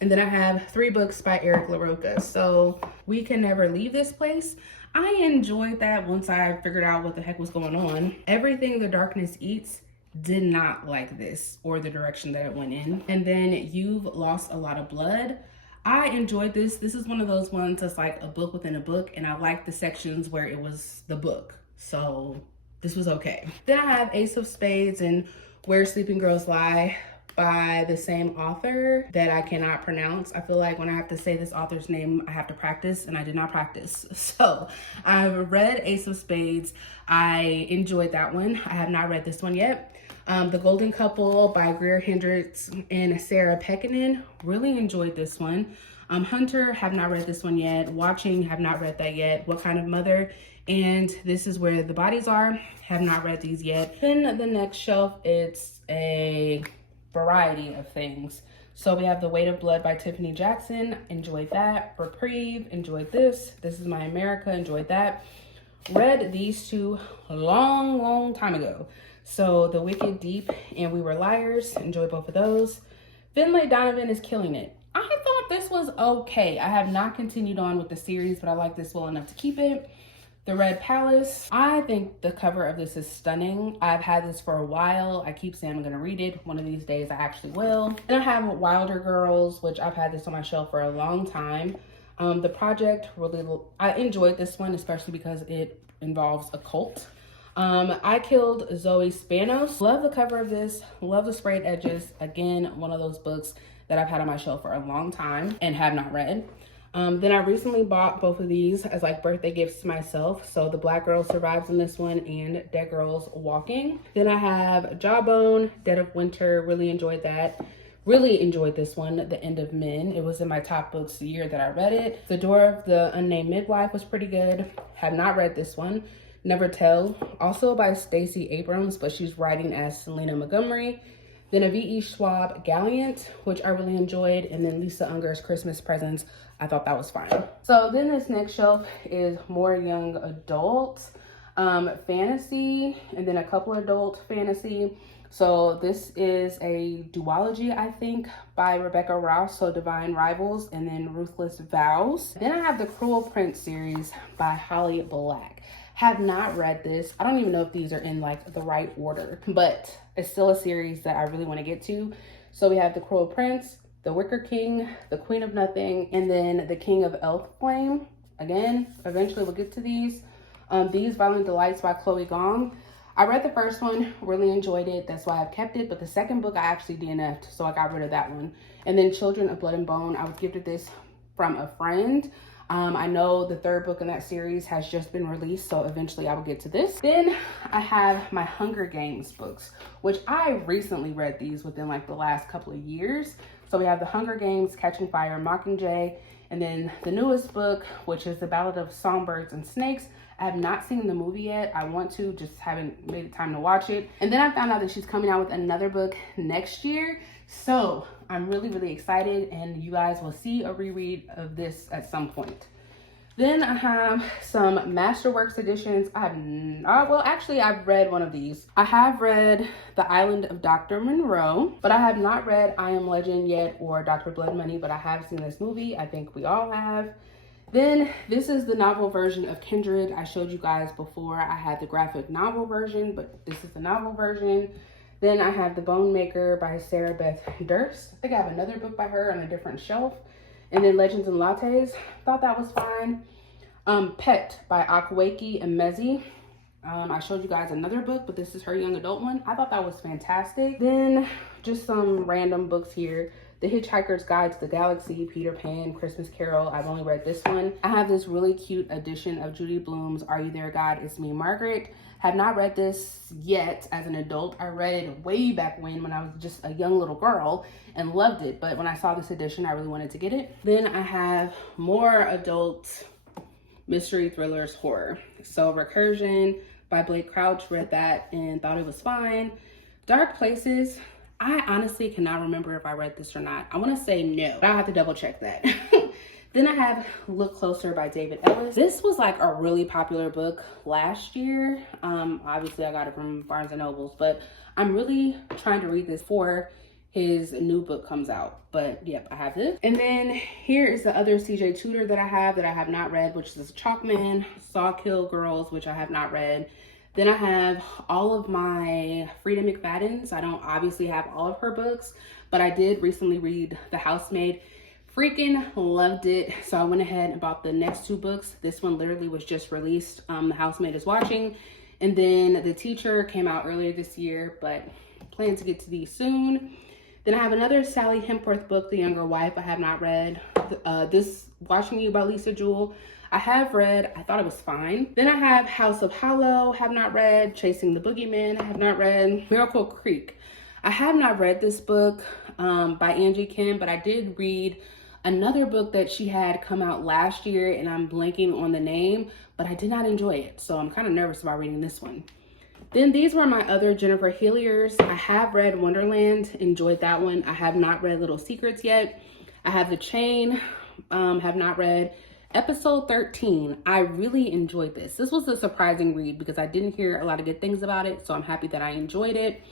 And then I have 3 books by Eric LaRocca. So We Can Never Leave This Place. I enjoyed that once I figured out what the heck was going on. Everything the Darkness Eats, did not like this or the direction that it went in. And then You've Lost a Lot of Blood. I enjoyed this. This is one of those ones that's like a book within a book, and I like the sections where it was the book. So this was okay. Then I have Ace of Spades and Where Sleeping Girls Lie by the same author that I cannot pronounce. I feel like when I have to say this author's name, I have to practice, and I did not practice. So I've read Ace of Spades. I enjoyed that one. I have not read this one yet. The Golden Couple by Greer Hendricks and Sarah Pekkanen. Really enjoyed this one. Hunter, have not read this one yet. Watching, have not read that yet. What Kind of Mother? And This Is Where the Bodies Are. Have not read these yet. Then the next shelf, it's a variety of things. So we have The Weight of Blood by Tiffany Jackson. Enjoyed that. Reprieve. Enjoyed this. This Is My America. Enjoyed that. Read these 2 a long time ago. So The Wicked Deep and We Were Liars. Enjoyed both of those. Finlay Donovan Is Killing It. I thought this was okay. I have not continued on with the series, but I like this well enough to keep it. The Red Palace. I think the cover of this is stunning. I've had this for a while. I keep saying I'm going to read it. One of these days I actually will. And I have Wilder Girls, which I've had this on my shelf for a long time. The project really, I enjoyed this one, especially because it involves a cult. I Killed Zoe Spanos. Love the cover of this, love the sprayed edges. Again, one of those books that I've had on my shelf for a long time and have not read. Then I recently bought both of these as like birthday gifts to myself. So The Black Girl Survives in this one and Dead Girls Walking. Then I have Jawbone, Dead of Winter, really enjoyed that. Really enjoyed this one, The End of Men. It was in my top books the year that I read it. The Door of the Unnamed Midwife was pretty good. Have not read this one. Never Tell, also by Stacey Abrams, but she's writing as Selena Montgomery. Then a V.E. Schwab Gallant, which I really enjoyed. And then Lisa Unger's Christmas Presents. I thought that was fine. So then this next shelf is more young adult fantasy, and then a couple adult fantasy. So this is a duology, I think, by Rebecca Rouse, so Divine Rivals, and then Ruthless Vows. Then I have the Cruel Prince series by Holly Black. Have not read this. I don't even know if these are in like the right order, but it's still a series that I really want to get to. So we have the Cruel Prince, the Wicker King, the Queen of Nothing, and then the King of Elf Flame. Again, eventually we'll get to these. These Violent Delights by Chloe Gong. I read the first one, really enjoyed it. That's why I've kept it. But the second book I actually DNF'd, so I got rid of that one. And then Children of Blood and Bone, I was gifted this from a friend. I know the third book in that series has just been released, so eventually I will get to this. Then I have my Hunger Games books, which I recently read these within like the last couple of years. So we have the Hunger Games, Catching Fire, Mockingjay, and then the newest book, which is The Ballad of Songbirds and Snakes. I have not seen the movie yet. I want to, just haven't made the time to watch it. And then I found out that she's coming out with another book next year. So I'm really, really excited, and you guys will see a reread of this at some point. Then I have some Masterworks editions. I've read one of these. I have read The Island of Dr. Monroe, but I have not read I Am Legend yet or Dr. Blood Money, but I have seen this movie. I think we all have. Then this is the novel version of Kindred. I showed you guys before. I had the graphic novel version, but this is the novel version. Then I have The Bone Maker by Sarah Beth Durst. I think I have another book by her on a different shelf. And then Legends and Lattes. Thought that was fine. Pet by Akweki and Mezi. I showed you guys another book, but this is her young adult one. I thought that was fantastic. Then just some random books here. The Hitchhiker's Guide to the Galaxy, Peter Pan, Christmas Carol. I've only read this one. I have this really cute edition of Judy Blume's Are You There, God? It's Me, Margaret. Have not read this yet as an adult. I read it way back when I was just a young little girl and loved it. But when I saw this edition, I really wanted to get it. Then I have more adult mystery thrillers, horror. So Recursion by Blake Crouch, read that and thought it was fine. Dark Places, I honestly cannot remember if I read this or not. I want to say no, but I'll have to double check that. Then I have Look Closer by David Ellis. This was like a really popular book last year. Obviously I got it from Barnes & Nobles, but I'm really trying to read this before his new book comes out. But yep, I have this. And then here is the other CJ Tudor that I have not read, which is Chalkman, Sawkill Girls, which I have not read. Then I have all of my Frida McFadden's. I don't obviously have all of her books, but I did recently read The Housemaid. Freaking loved it. So I went ahead and bought the next two books. This one literally was just released. The Housemaid is Watching. And then The Teacher came out earlier this year, but plan to get to these soon. Then I have another Sally Hempworth book, The Younger Wife. I have not read. This Watching You by Lisa Jewell, I have read. I thought it was fine. Then I have House of Hollow, have not read. Chasing the Boogeyman, I have not read. Miracle Creek, I have not read this book by Angie Kim, but I did read another book that she had come out last year, and I'm blanking on the name, but I did not enjoy it. So I'm kind of nervous about reading this one. Then these were my other Jennifer Hilliers. I have read Wonderland, enjoyed that one. I have not read Little Secrets yet. I have The Chain, have not read. Episode 13, I really enjoyed this. This was a surprising read because I didn't hear a lot of good things about it, so I'm happy that I enjoyed it.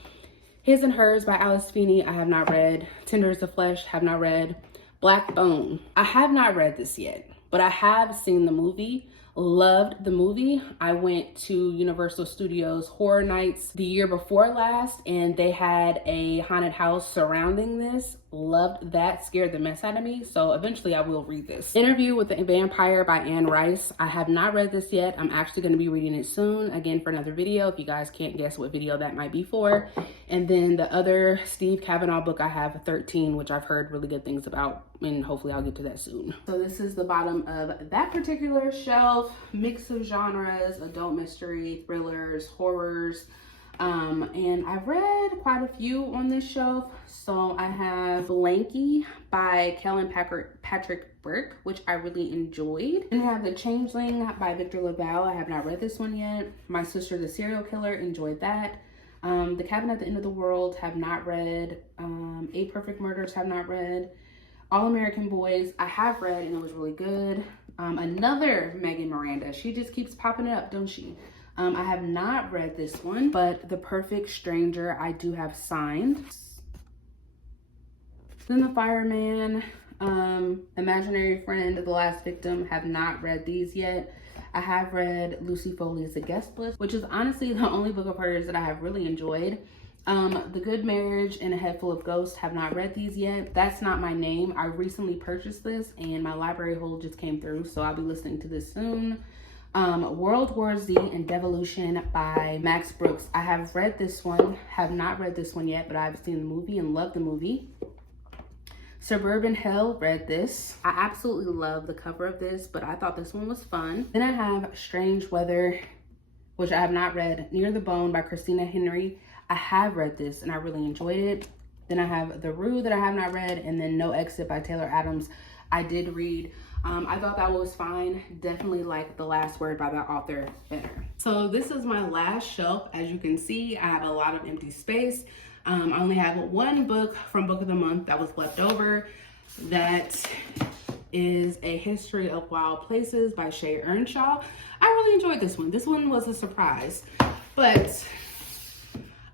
His and Hers by Alice Feeney, I have not read. Tender as the Flesh, have not read. Black Bone, I have not read this yet, but I have seen the movie. Loved the movie. I went to Universal Studios Horror Nights the year before last, and they had a haunted house surrounding this. Loved that. Scared the mess out of me. So eventually I will read this. Interview with the Vampire by Anne Rice. I have not read this yet. I'm actually going to be reading it soon, again, for another video, if you guys can't guess what video that might be for. And then the other Steve Kavanaugh book I have, 13, which I've heard really good things about, and hopefully I'll get to that soon. So this is the bottom of that particular shelf. Mix of genres: adult mystery, thrillers, horrors. And I've read quite a few on this shelf. So I have Blanky by Kellen Patrick Burke, which I really enjoyed. And I have The Changeling by Victor LaValle. I have not read this one yet. My Sister the Serial Killer, enjoyed that. The Cabin at the End of the World, have not read. Eight Perfect Murders, have not read. All American Boys, I have read, and it was really good. Another Megan Miranda. She just keeps popping up, don't she? I have not read this one, but The Perfect Stranger, I do have signed. Then The Fireman, Imaginary Friend, The Last Victim, have not read these yet. I have read Lucy Foley's The Guest List, which is honestly the only book of hers that I have really enjoyed. The Good Marriage and A Head Full of Ghosts, have not read these yet. That's Not My Name. I recently purchased this and my library hold just came through, so I'll be listening to this soon. World War Z and Devolution by Max Brooks. I have read this one, have not read this one yet, but I've seen the movie and loved the movie. Suburban Hell, read this. I absolutely love the cover of this, but I thought this one was fun. Then I have Strange Weather, which I have not read. Near the Bone by Christina Henry. I have read this and I really enjoyed it. Then I have The Rue that I have not read, and then No Exit by Taylor Adams. I did read. I thought that was fine. Definitely like The Last Word by that author better. So this is my last shelf. As you can see, I have a lot of empty space. I only have one book from Book of the Month that was left over. That is A History of Wild Places by Shay Earnshaw. I really enjoyed this one. This one was a surprise, but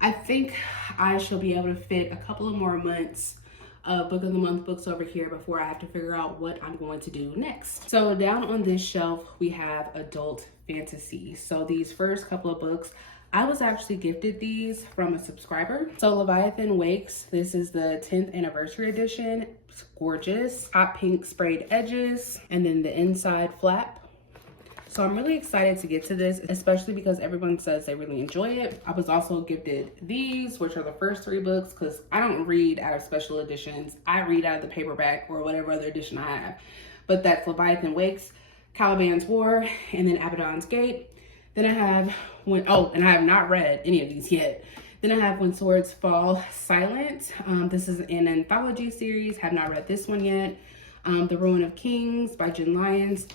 I think I shall be able to fit a couple of more months of Book of the Month books over here before I have to figure out what I'm going to do next. So down on this shelf, we have adult fantasy. So these first couple of books, I was actually gifted these from a subscriber. So Leviathan Wakes, this is the 10th anniversary edition. It's gorgeous. Hot pink sprayed edges, and then the inside flap. So I'm really excited to get to this, especially because everyone says they really enjoy it. I was also gifted these, which are the first 3 books, because I don't read out of special editions. I read out of the paperback or whatever other edition I have. But that's Leviathan Wakes, Caliban's War, and then Abaddon's Gate. Then I have, and I have not read any of these yet. Then I have When Swords Fall Silent. This is an anthology series. Have not read this one yet. The Ruin of Kings by Jen Lyons.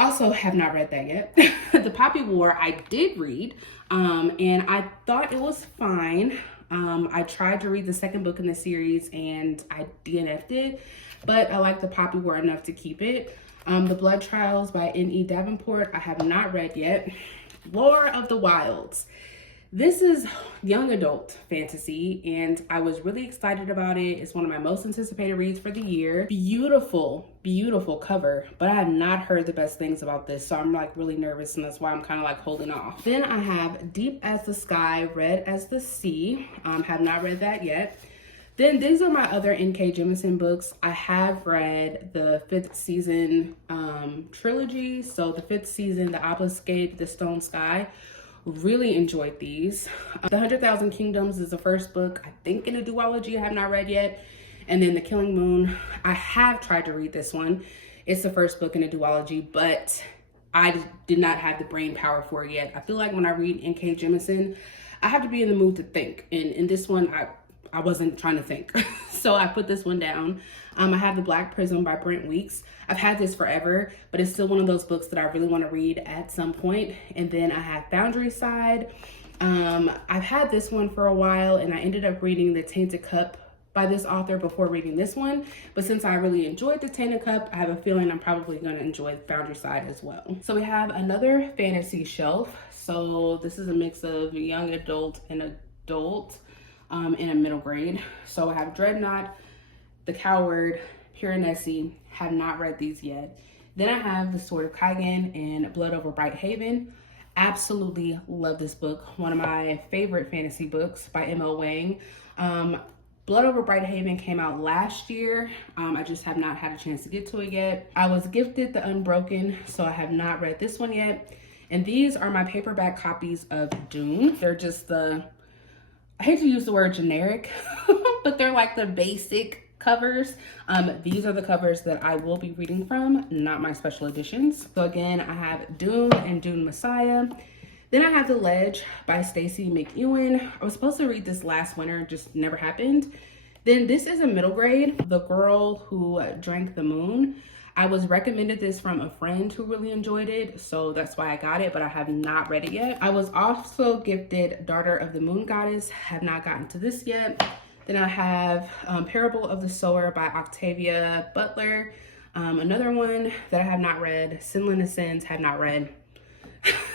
Also have not read that yet. The Poppy War I did read, and I thought it was fine. I tried to read the second book in the series and I DNF'd it, but I like The Poppy War enough to keep it. The Blood Trials by N.E. Davenport, I have not read yet. Lore of the Wilds. This is young adult fantasy, and I was really excited about it. It's one of my most anticipated reads for the year. Beautiful, beautiful cover, but I have not heard the best things about this, so I'm like really nervous, and that's why I'm kind of like holding off. Then I have Deep as the Sky, Red as the Sea. Have not read that yet. Then these are my other N.K. Jemisin books. I have read the 5th season trilogy. So the 5th season, The Obelisk, The Stone Sky. Really enjoyed these. The 100,000 Kingdoms is the first book, I think, in a duology I have not read yet. And then The Killing Moon, I have tried to read this one. It's the first book in a duology, but I did not have the brain power for it yet. I feel like when I read N.K. Jemisin, I have to be in the mood to think. And in this one, I wasn't trying to think. So I put this one down. I have The Black Prism by Brent Weeks. I've had this forever, but it's still one of those books that I really want to read at some point. And then I have Boundary Side. I've had this one for a while, and I ended up reading The Tainted Cup by this author before reading this one. But since I really enjoyed The Tainted Cup, I have a feeling I'm probably going to enjoy Boundary Side as well. So we have another fantasy shelf. So this is a mix of young adult and adult in a middle grade. So I have Dreadnought, The Coward, Piranesi. Have not read these yet. Then I have The Sword of Kaigen and Blood Over Bright Haven. Absolutely love this book. One of my favorite fantasy books by M.L. Wang. Blood Over Bright Haven came out last year. I just have not had a chance to get to it yet. I was gifted The Unbroken, so I have not read this one yet. And these are my paperback copies of Dune. They're just I hate to use the word generic, but they're like the basic covers. These are the covers that I will be reading from, not my special editions. So again, I have Dune and Dune Messiah. Then I have The Ledge by Stacey McEwen. I was supposed to read this last winter, just never happened. Then this is a middle grade, The Girl Who Drank the Moon. I was recommended this from a friend who really enjoyed it, so that's why I got it, but I have not read it yet. I was also gifted Daughter of the Moon Goddess, have not gotten to this yet. Then I have Parable of the Sower by Octavia Butler. Another one that I have not read, Sinless of Sins, have not read.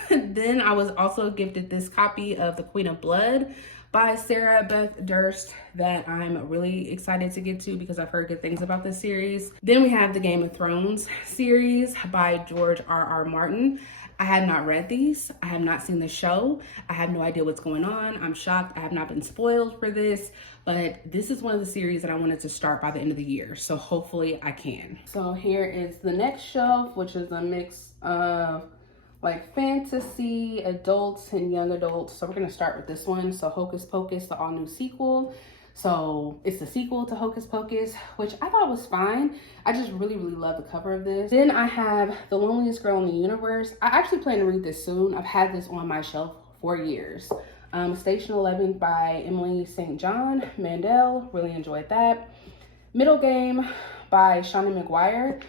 Then I was also gifted this copy of The Queen of Blood by Sarah Beth Durst that I'm really excited to get to because I've heard good things about this series. Then we have the Game of Thrones series by George R.R. Martin. I have not read these. I have not seen the show. I have no idea what's going on. I'm shocked I have not been spoiled for this, but this is one of the series that I wanted to start by the end of the year. So hopefully I can. So here is the next shelf, which is a mix of like fantasy, adults, and young adults. So we're gonna start with this one. So Hocus Pocus, the all new sequel. So it's the sequel to Hocus Pocus, which I thought was fine. I just really love the cover of this. Then I have The Loneliest Girl in the Universe. I actually plan to read this soon. I've had this on my shelf for years. Station 11 by Emily St. John Mandel, really enjoyed that. Middle Game by Shauna McGuire.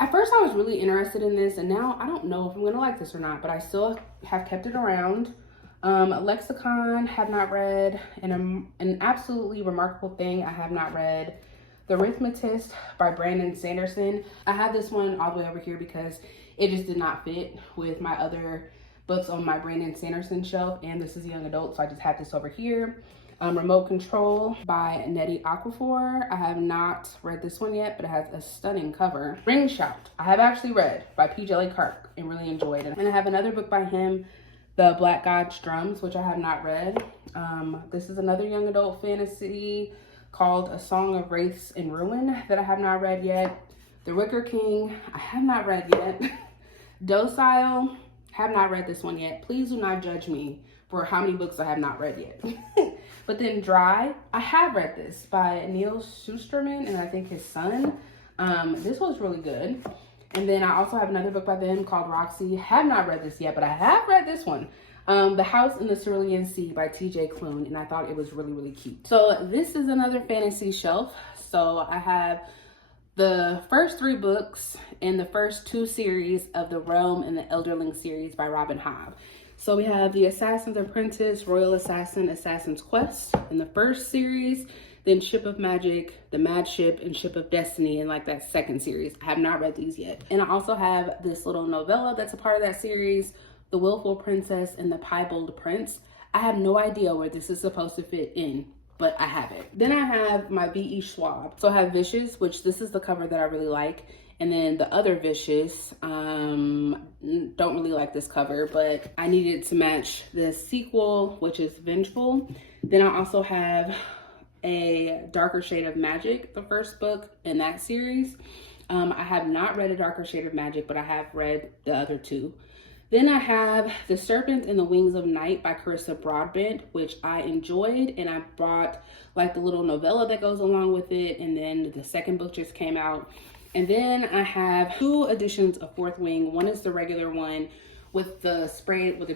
At first I was really interested in this, and now I don't know if I'm gonna like this or not, but I still have kept it around. Lexicon, have not read, and an absolutely remarkable thing I have not read. The Arithmetist by Brandon Sanderson. I have this one all the way over here because it just did not fit with my other books on my Brandon Sanderson shelf, and this is young adult, so I just have this over here. Remote Control by Nettie Okafor. I have not read this one yet, but it has a stunning cover. Ring Shout, I have actually read by P. Jelly Clark and really enjoyed it. And I have another book by him, The Black God's Drums, which I have not read. This is another young adult fantasy called A Song of Wraiths and Ruin that I have not read yet. The Wicker King, I have not read yet. Docile, have not read this one yet. Please do not judge me for how many books I have not read yet. But then Dry, I have read this by Neil Shusterman and I think his son. This was really good. And then I also have another book by them called Roxy. Have not read this yet, but I have read this one. The House in the Cerulean Sea by T.J. Klune, and I thought it was really cute. So this is another fantasy shelf. So I have the first 3 books and the first 2 series of the Realm and the Elderling series by Robin Hobb. So we have The Assassin's Apprentice, Royal Assassin, Assassin's Quest in the first series, then Ship of Magic, The Mad Ship, and Ship of Destiny in like that second series. I have not read these yet. And I also have this little novella that's a part of that series, The Willful Princess and the Piebald Prince. I have no idea where this is supposed to fit in, but I have it. Then I have my V.E. Schwab. So I have Vicious, which this is the cover that I really like. And then the other Vicious, don't really like this cover, but I needed to match the sequel, which is Vengeful. Then I also have A Darker Shade of Magic, the first book in that series. I have not read A Darker Shade of Magic, but I have read the other 2. Then I have The Serpent and the Wings of Night by Carissa Broadbent, which I enjoyed, and I bought like the little novella that goes along with it, and then the second book just came out. And then I have 2 editions of Fourth Wing. One is the regular one with the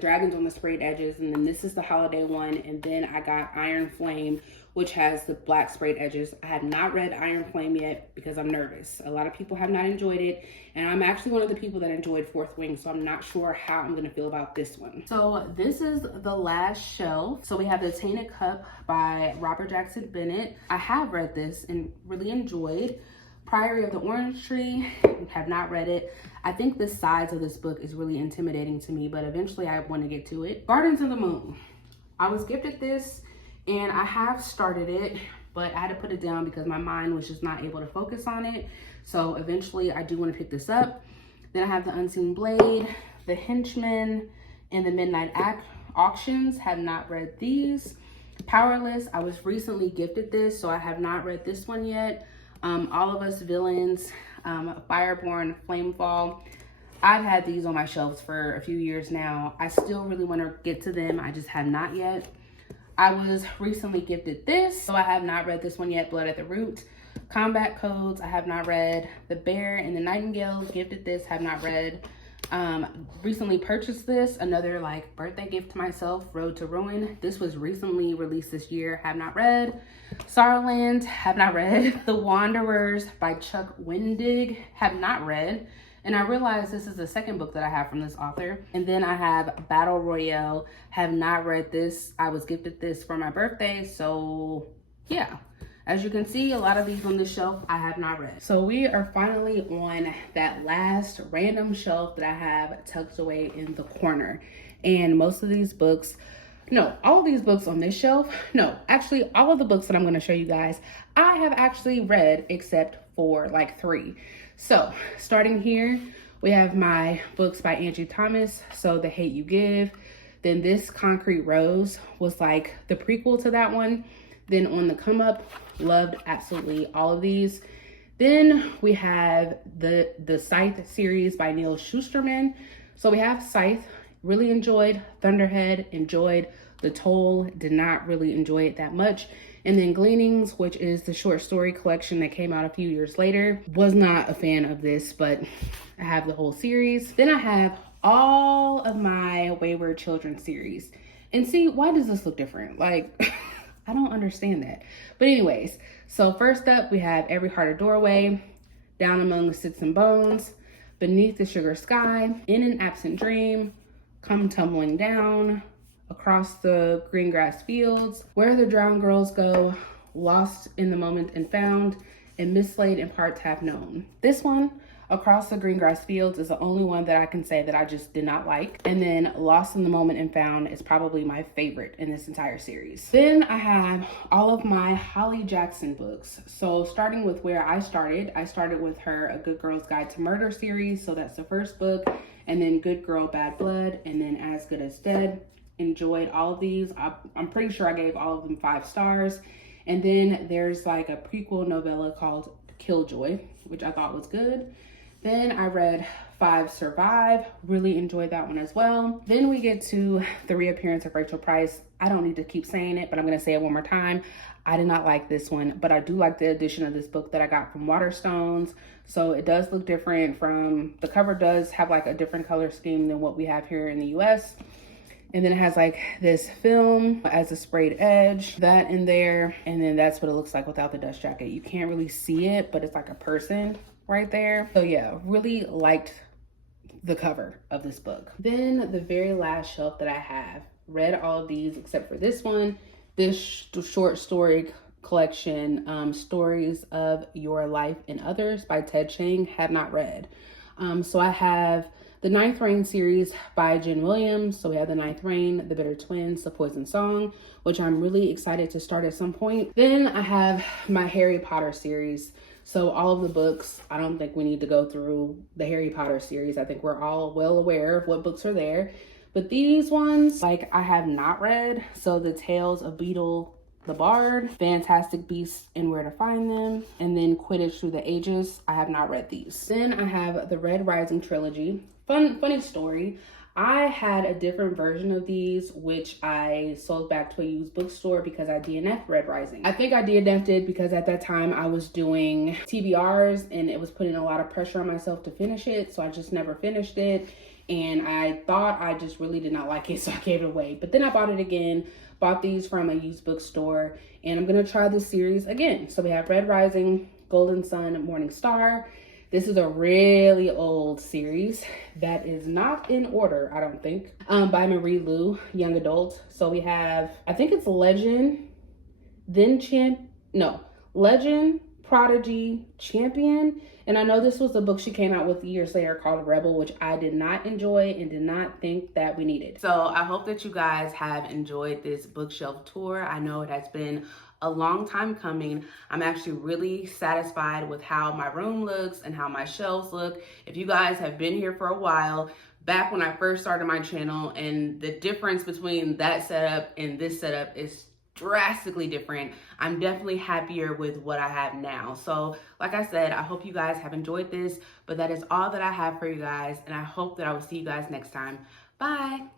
dragons on the sprayed edges, and then this is the holiday one. And then I got Iron Flame, which has the black sprayed edges. I have not read Iron Flame yet because I'm nervous. A lot of people have not enjoyed it, and I'm actually one of the people that enjoyed Fourth Wing, so I'm not sure how I'm gonna feel about this one. So this is the last shelf. So we have The Tainted Cup by Robert Jackson Bennett. I have read this and really enjoyed. Priory of the Orange Tree, have not read it. I think the size of this book is really intimidating to me, but eventually I want to get to it. Gardens of the Moon. I was gifted this and I have started it, but I had to put it down because my mind was just not able to focus on it. So eventually I do want to pick this up. Then I have The Unseen Blade, The Henchman, and The Midnight Auctions. Have not read these. Powerless, I was recently gifted this, so I have not read this one yet. All of Us Villains, Fireborn, Flamefall. I've had these on my shelves for a few years now. I still really want to get to them. I just have not yet. I was recently gifted this, so I have not read this one yet, Blood at the Root. Combat Codes, I have not read. The Bear and the Nightingale, gifted this, have not read. Recently purchased this, another like birthday gift to myself, Road to Ruin. This was recently released this year, have not read. Sorrowland, have not read. The Wanderers by Chuck Wendig, have not read. And I realized this is the second book that I have from this author. And then I have Battle Royale, have not read this. I was gifted this for my birthday, so yeah. As you can see, a lot of these on this shelf I have not read. So we are finally on that last random shelf that I have tucked away in the corner. And most of these books, no, all of these books on this shelf, no, actually all of the books that I'm gonna show you guys, I have actually read except for like 3. So starting here, we have my books by Angie Thomas. So The Hate You Give. Then this Concrete Rose was like the prequel to that one. Then On the Come Up, loved absolutely all of these. Then we have the Scythe series by Neil Shusterman. So we have Scythe, really enjoyed. Thunderhead, enjoyed. The Toll, did not really enjoy it that much. And then Gleanings, which is the short story collection that came out a few years later. Was not a fan of this, but I have the whole series. Then I have all of my Wayward Children series. And see, why does this look different? Like, I don't understand that. But anyways, so first up, we have Every Heart a Doorway, Down Among the Sticks and Bones, Beneath the Sugar Sky, In an Absent Dream, Come Tumbling Down, Across the Green Grass Fields, Where the Drowned Girls Go, Lost in the Moment and Found, and Mislaid in Parts Half Known. This one, Across the Green Grass Fields, is the only one that I can say that I just did not like. And then Lost in the Moment and Found is probably my favorite in this entire series. Then I have all of my Holly Jackson books. So starting with where I started with her A Good Girl's Guide to Murder series. So that's the first book. And then Good Girl, Bad Blood, and then As Good as Dead. Enjoyed all of these. I'm pretty sure I gave all of them 5 stars. And then there's like a prequel novella called Killjoy, which I thought was good. Then I read 5 Survive, really enjoyed that one as well. Then we get to The Reappearance of Rachel Price. I don't need to keep saying it, but I'm gonna say it one more time. I did not like this one, but I do like the edition of this book that I got from Waterstones. So it does look different from, the cover does have like a different color scheme than what we have here in the US. And then it has like this film as a sprayed edge, that in there. And then that's what it looks like without the dust jacket. You can't really see it, but it's like a person right there. So yeah, really liked the cover of this book. Then the very last shelf that I have, read all of these except for this one, this short story collection, Stories of Your Life and Others by Ted Chiang, have not read. So I have the Ninth Rain series by Jen Williams. So we have The Ninth Rain, The Bitter Twins, The Poison Song, which I'm really excited to start at some point. Then I have my Harry Potter series. So all of the books, I don't think we need to go through the Harry Potter series. I think we're all well aware of what books are there. But these ones, like, I have not read. So The Tales of Beetle the Bard, Fantastic Beasts and Where to Find Them, and then Quidditch Through the Ages. I have not read these. Then I have the Red Rising trilogy. Funny story. I had a different version of these, which I sold back to a used bookstore because I DNF'd Red Rising. I think I DNF'd it because at that time I was doing TBRs and it was putting a lot of pressure on myself to finish it. So I just never finished it. And I thought I just really did not like it, so I gave it away. But then I bought it again, bought these from a used bookstore, and I'm gonna try this series again. So we have Red Rising, Golden Sun, Morning Star. This is a really old series that is not in order, I don't think, by Marie Lu, young adult. So we have, I think it's Legend, Legend, Prodigy, Champion. And I know this was a book she came out with years later called Rebel, which I did not enjoy and did not think that we needed. So I hope that you guys have enjoyed this bookshelf tour. I know it has been a long time coming. I'm actually really satisfied with how my room looks and how my shelves look. If you guys have been here for a while, back when I first started my channel, and the difference between that setup and this setup is drastically different. I'm definitely happier with what I have now. So like I said, I hope you guys have enjoyed this, but that is all that I have for you guys, and I hope that I will see you guys next time. Bye.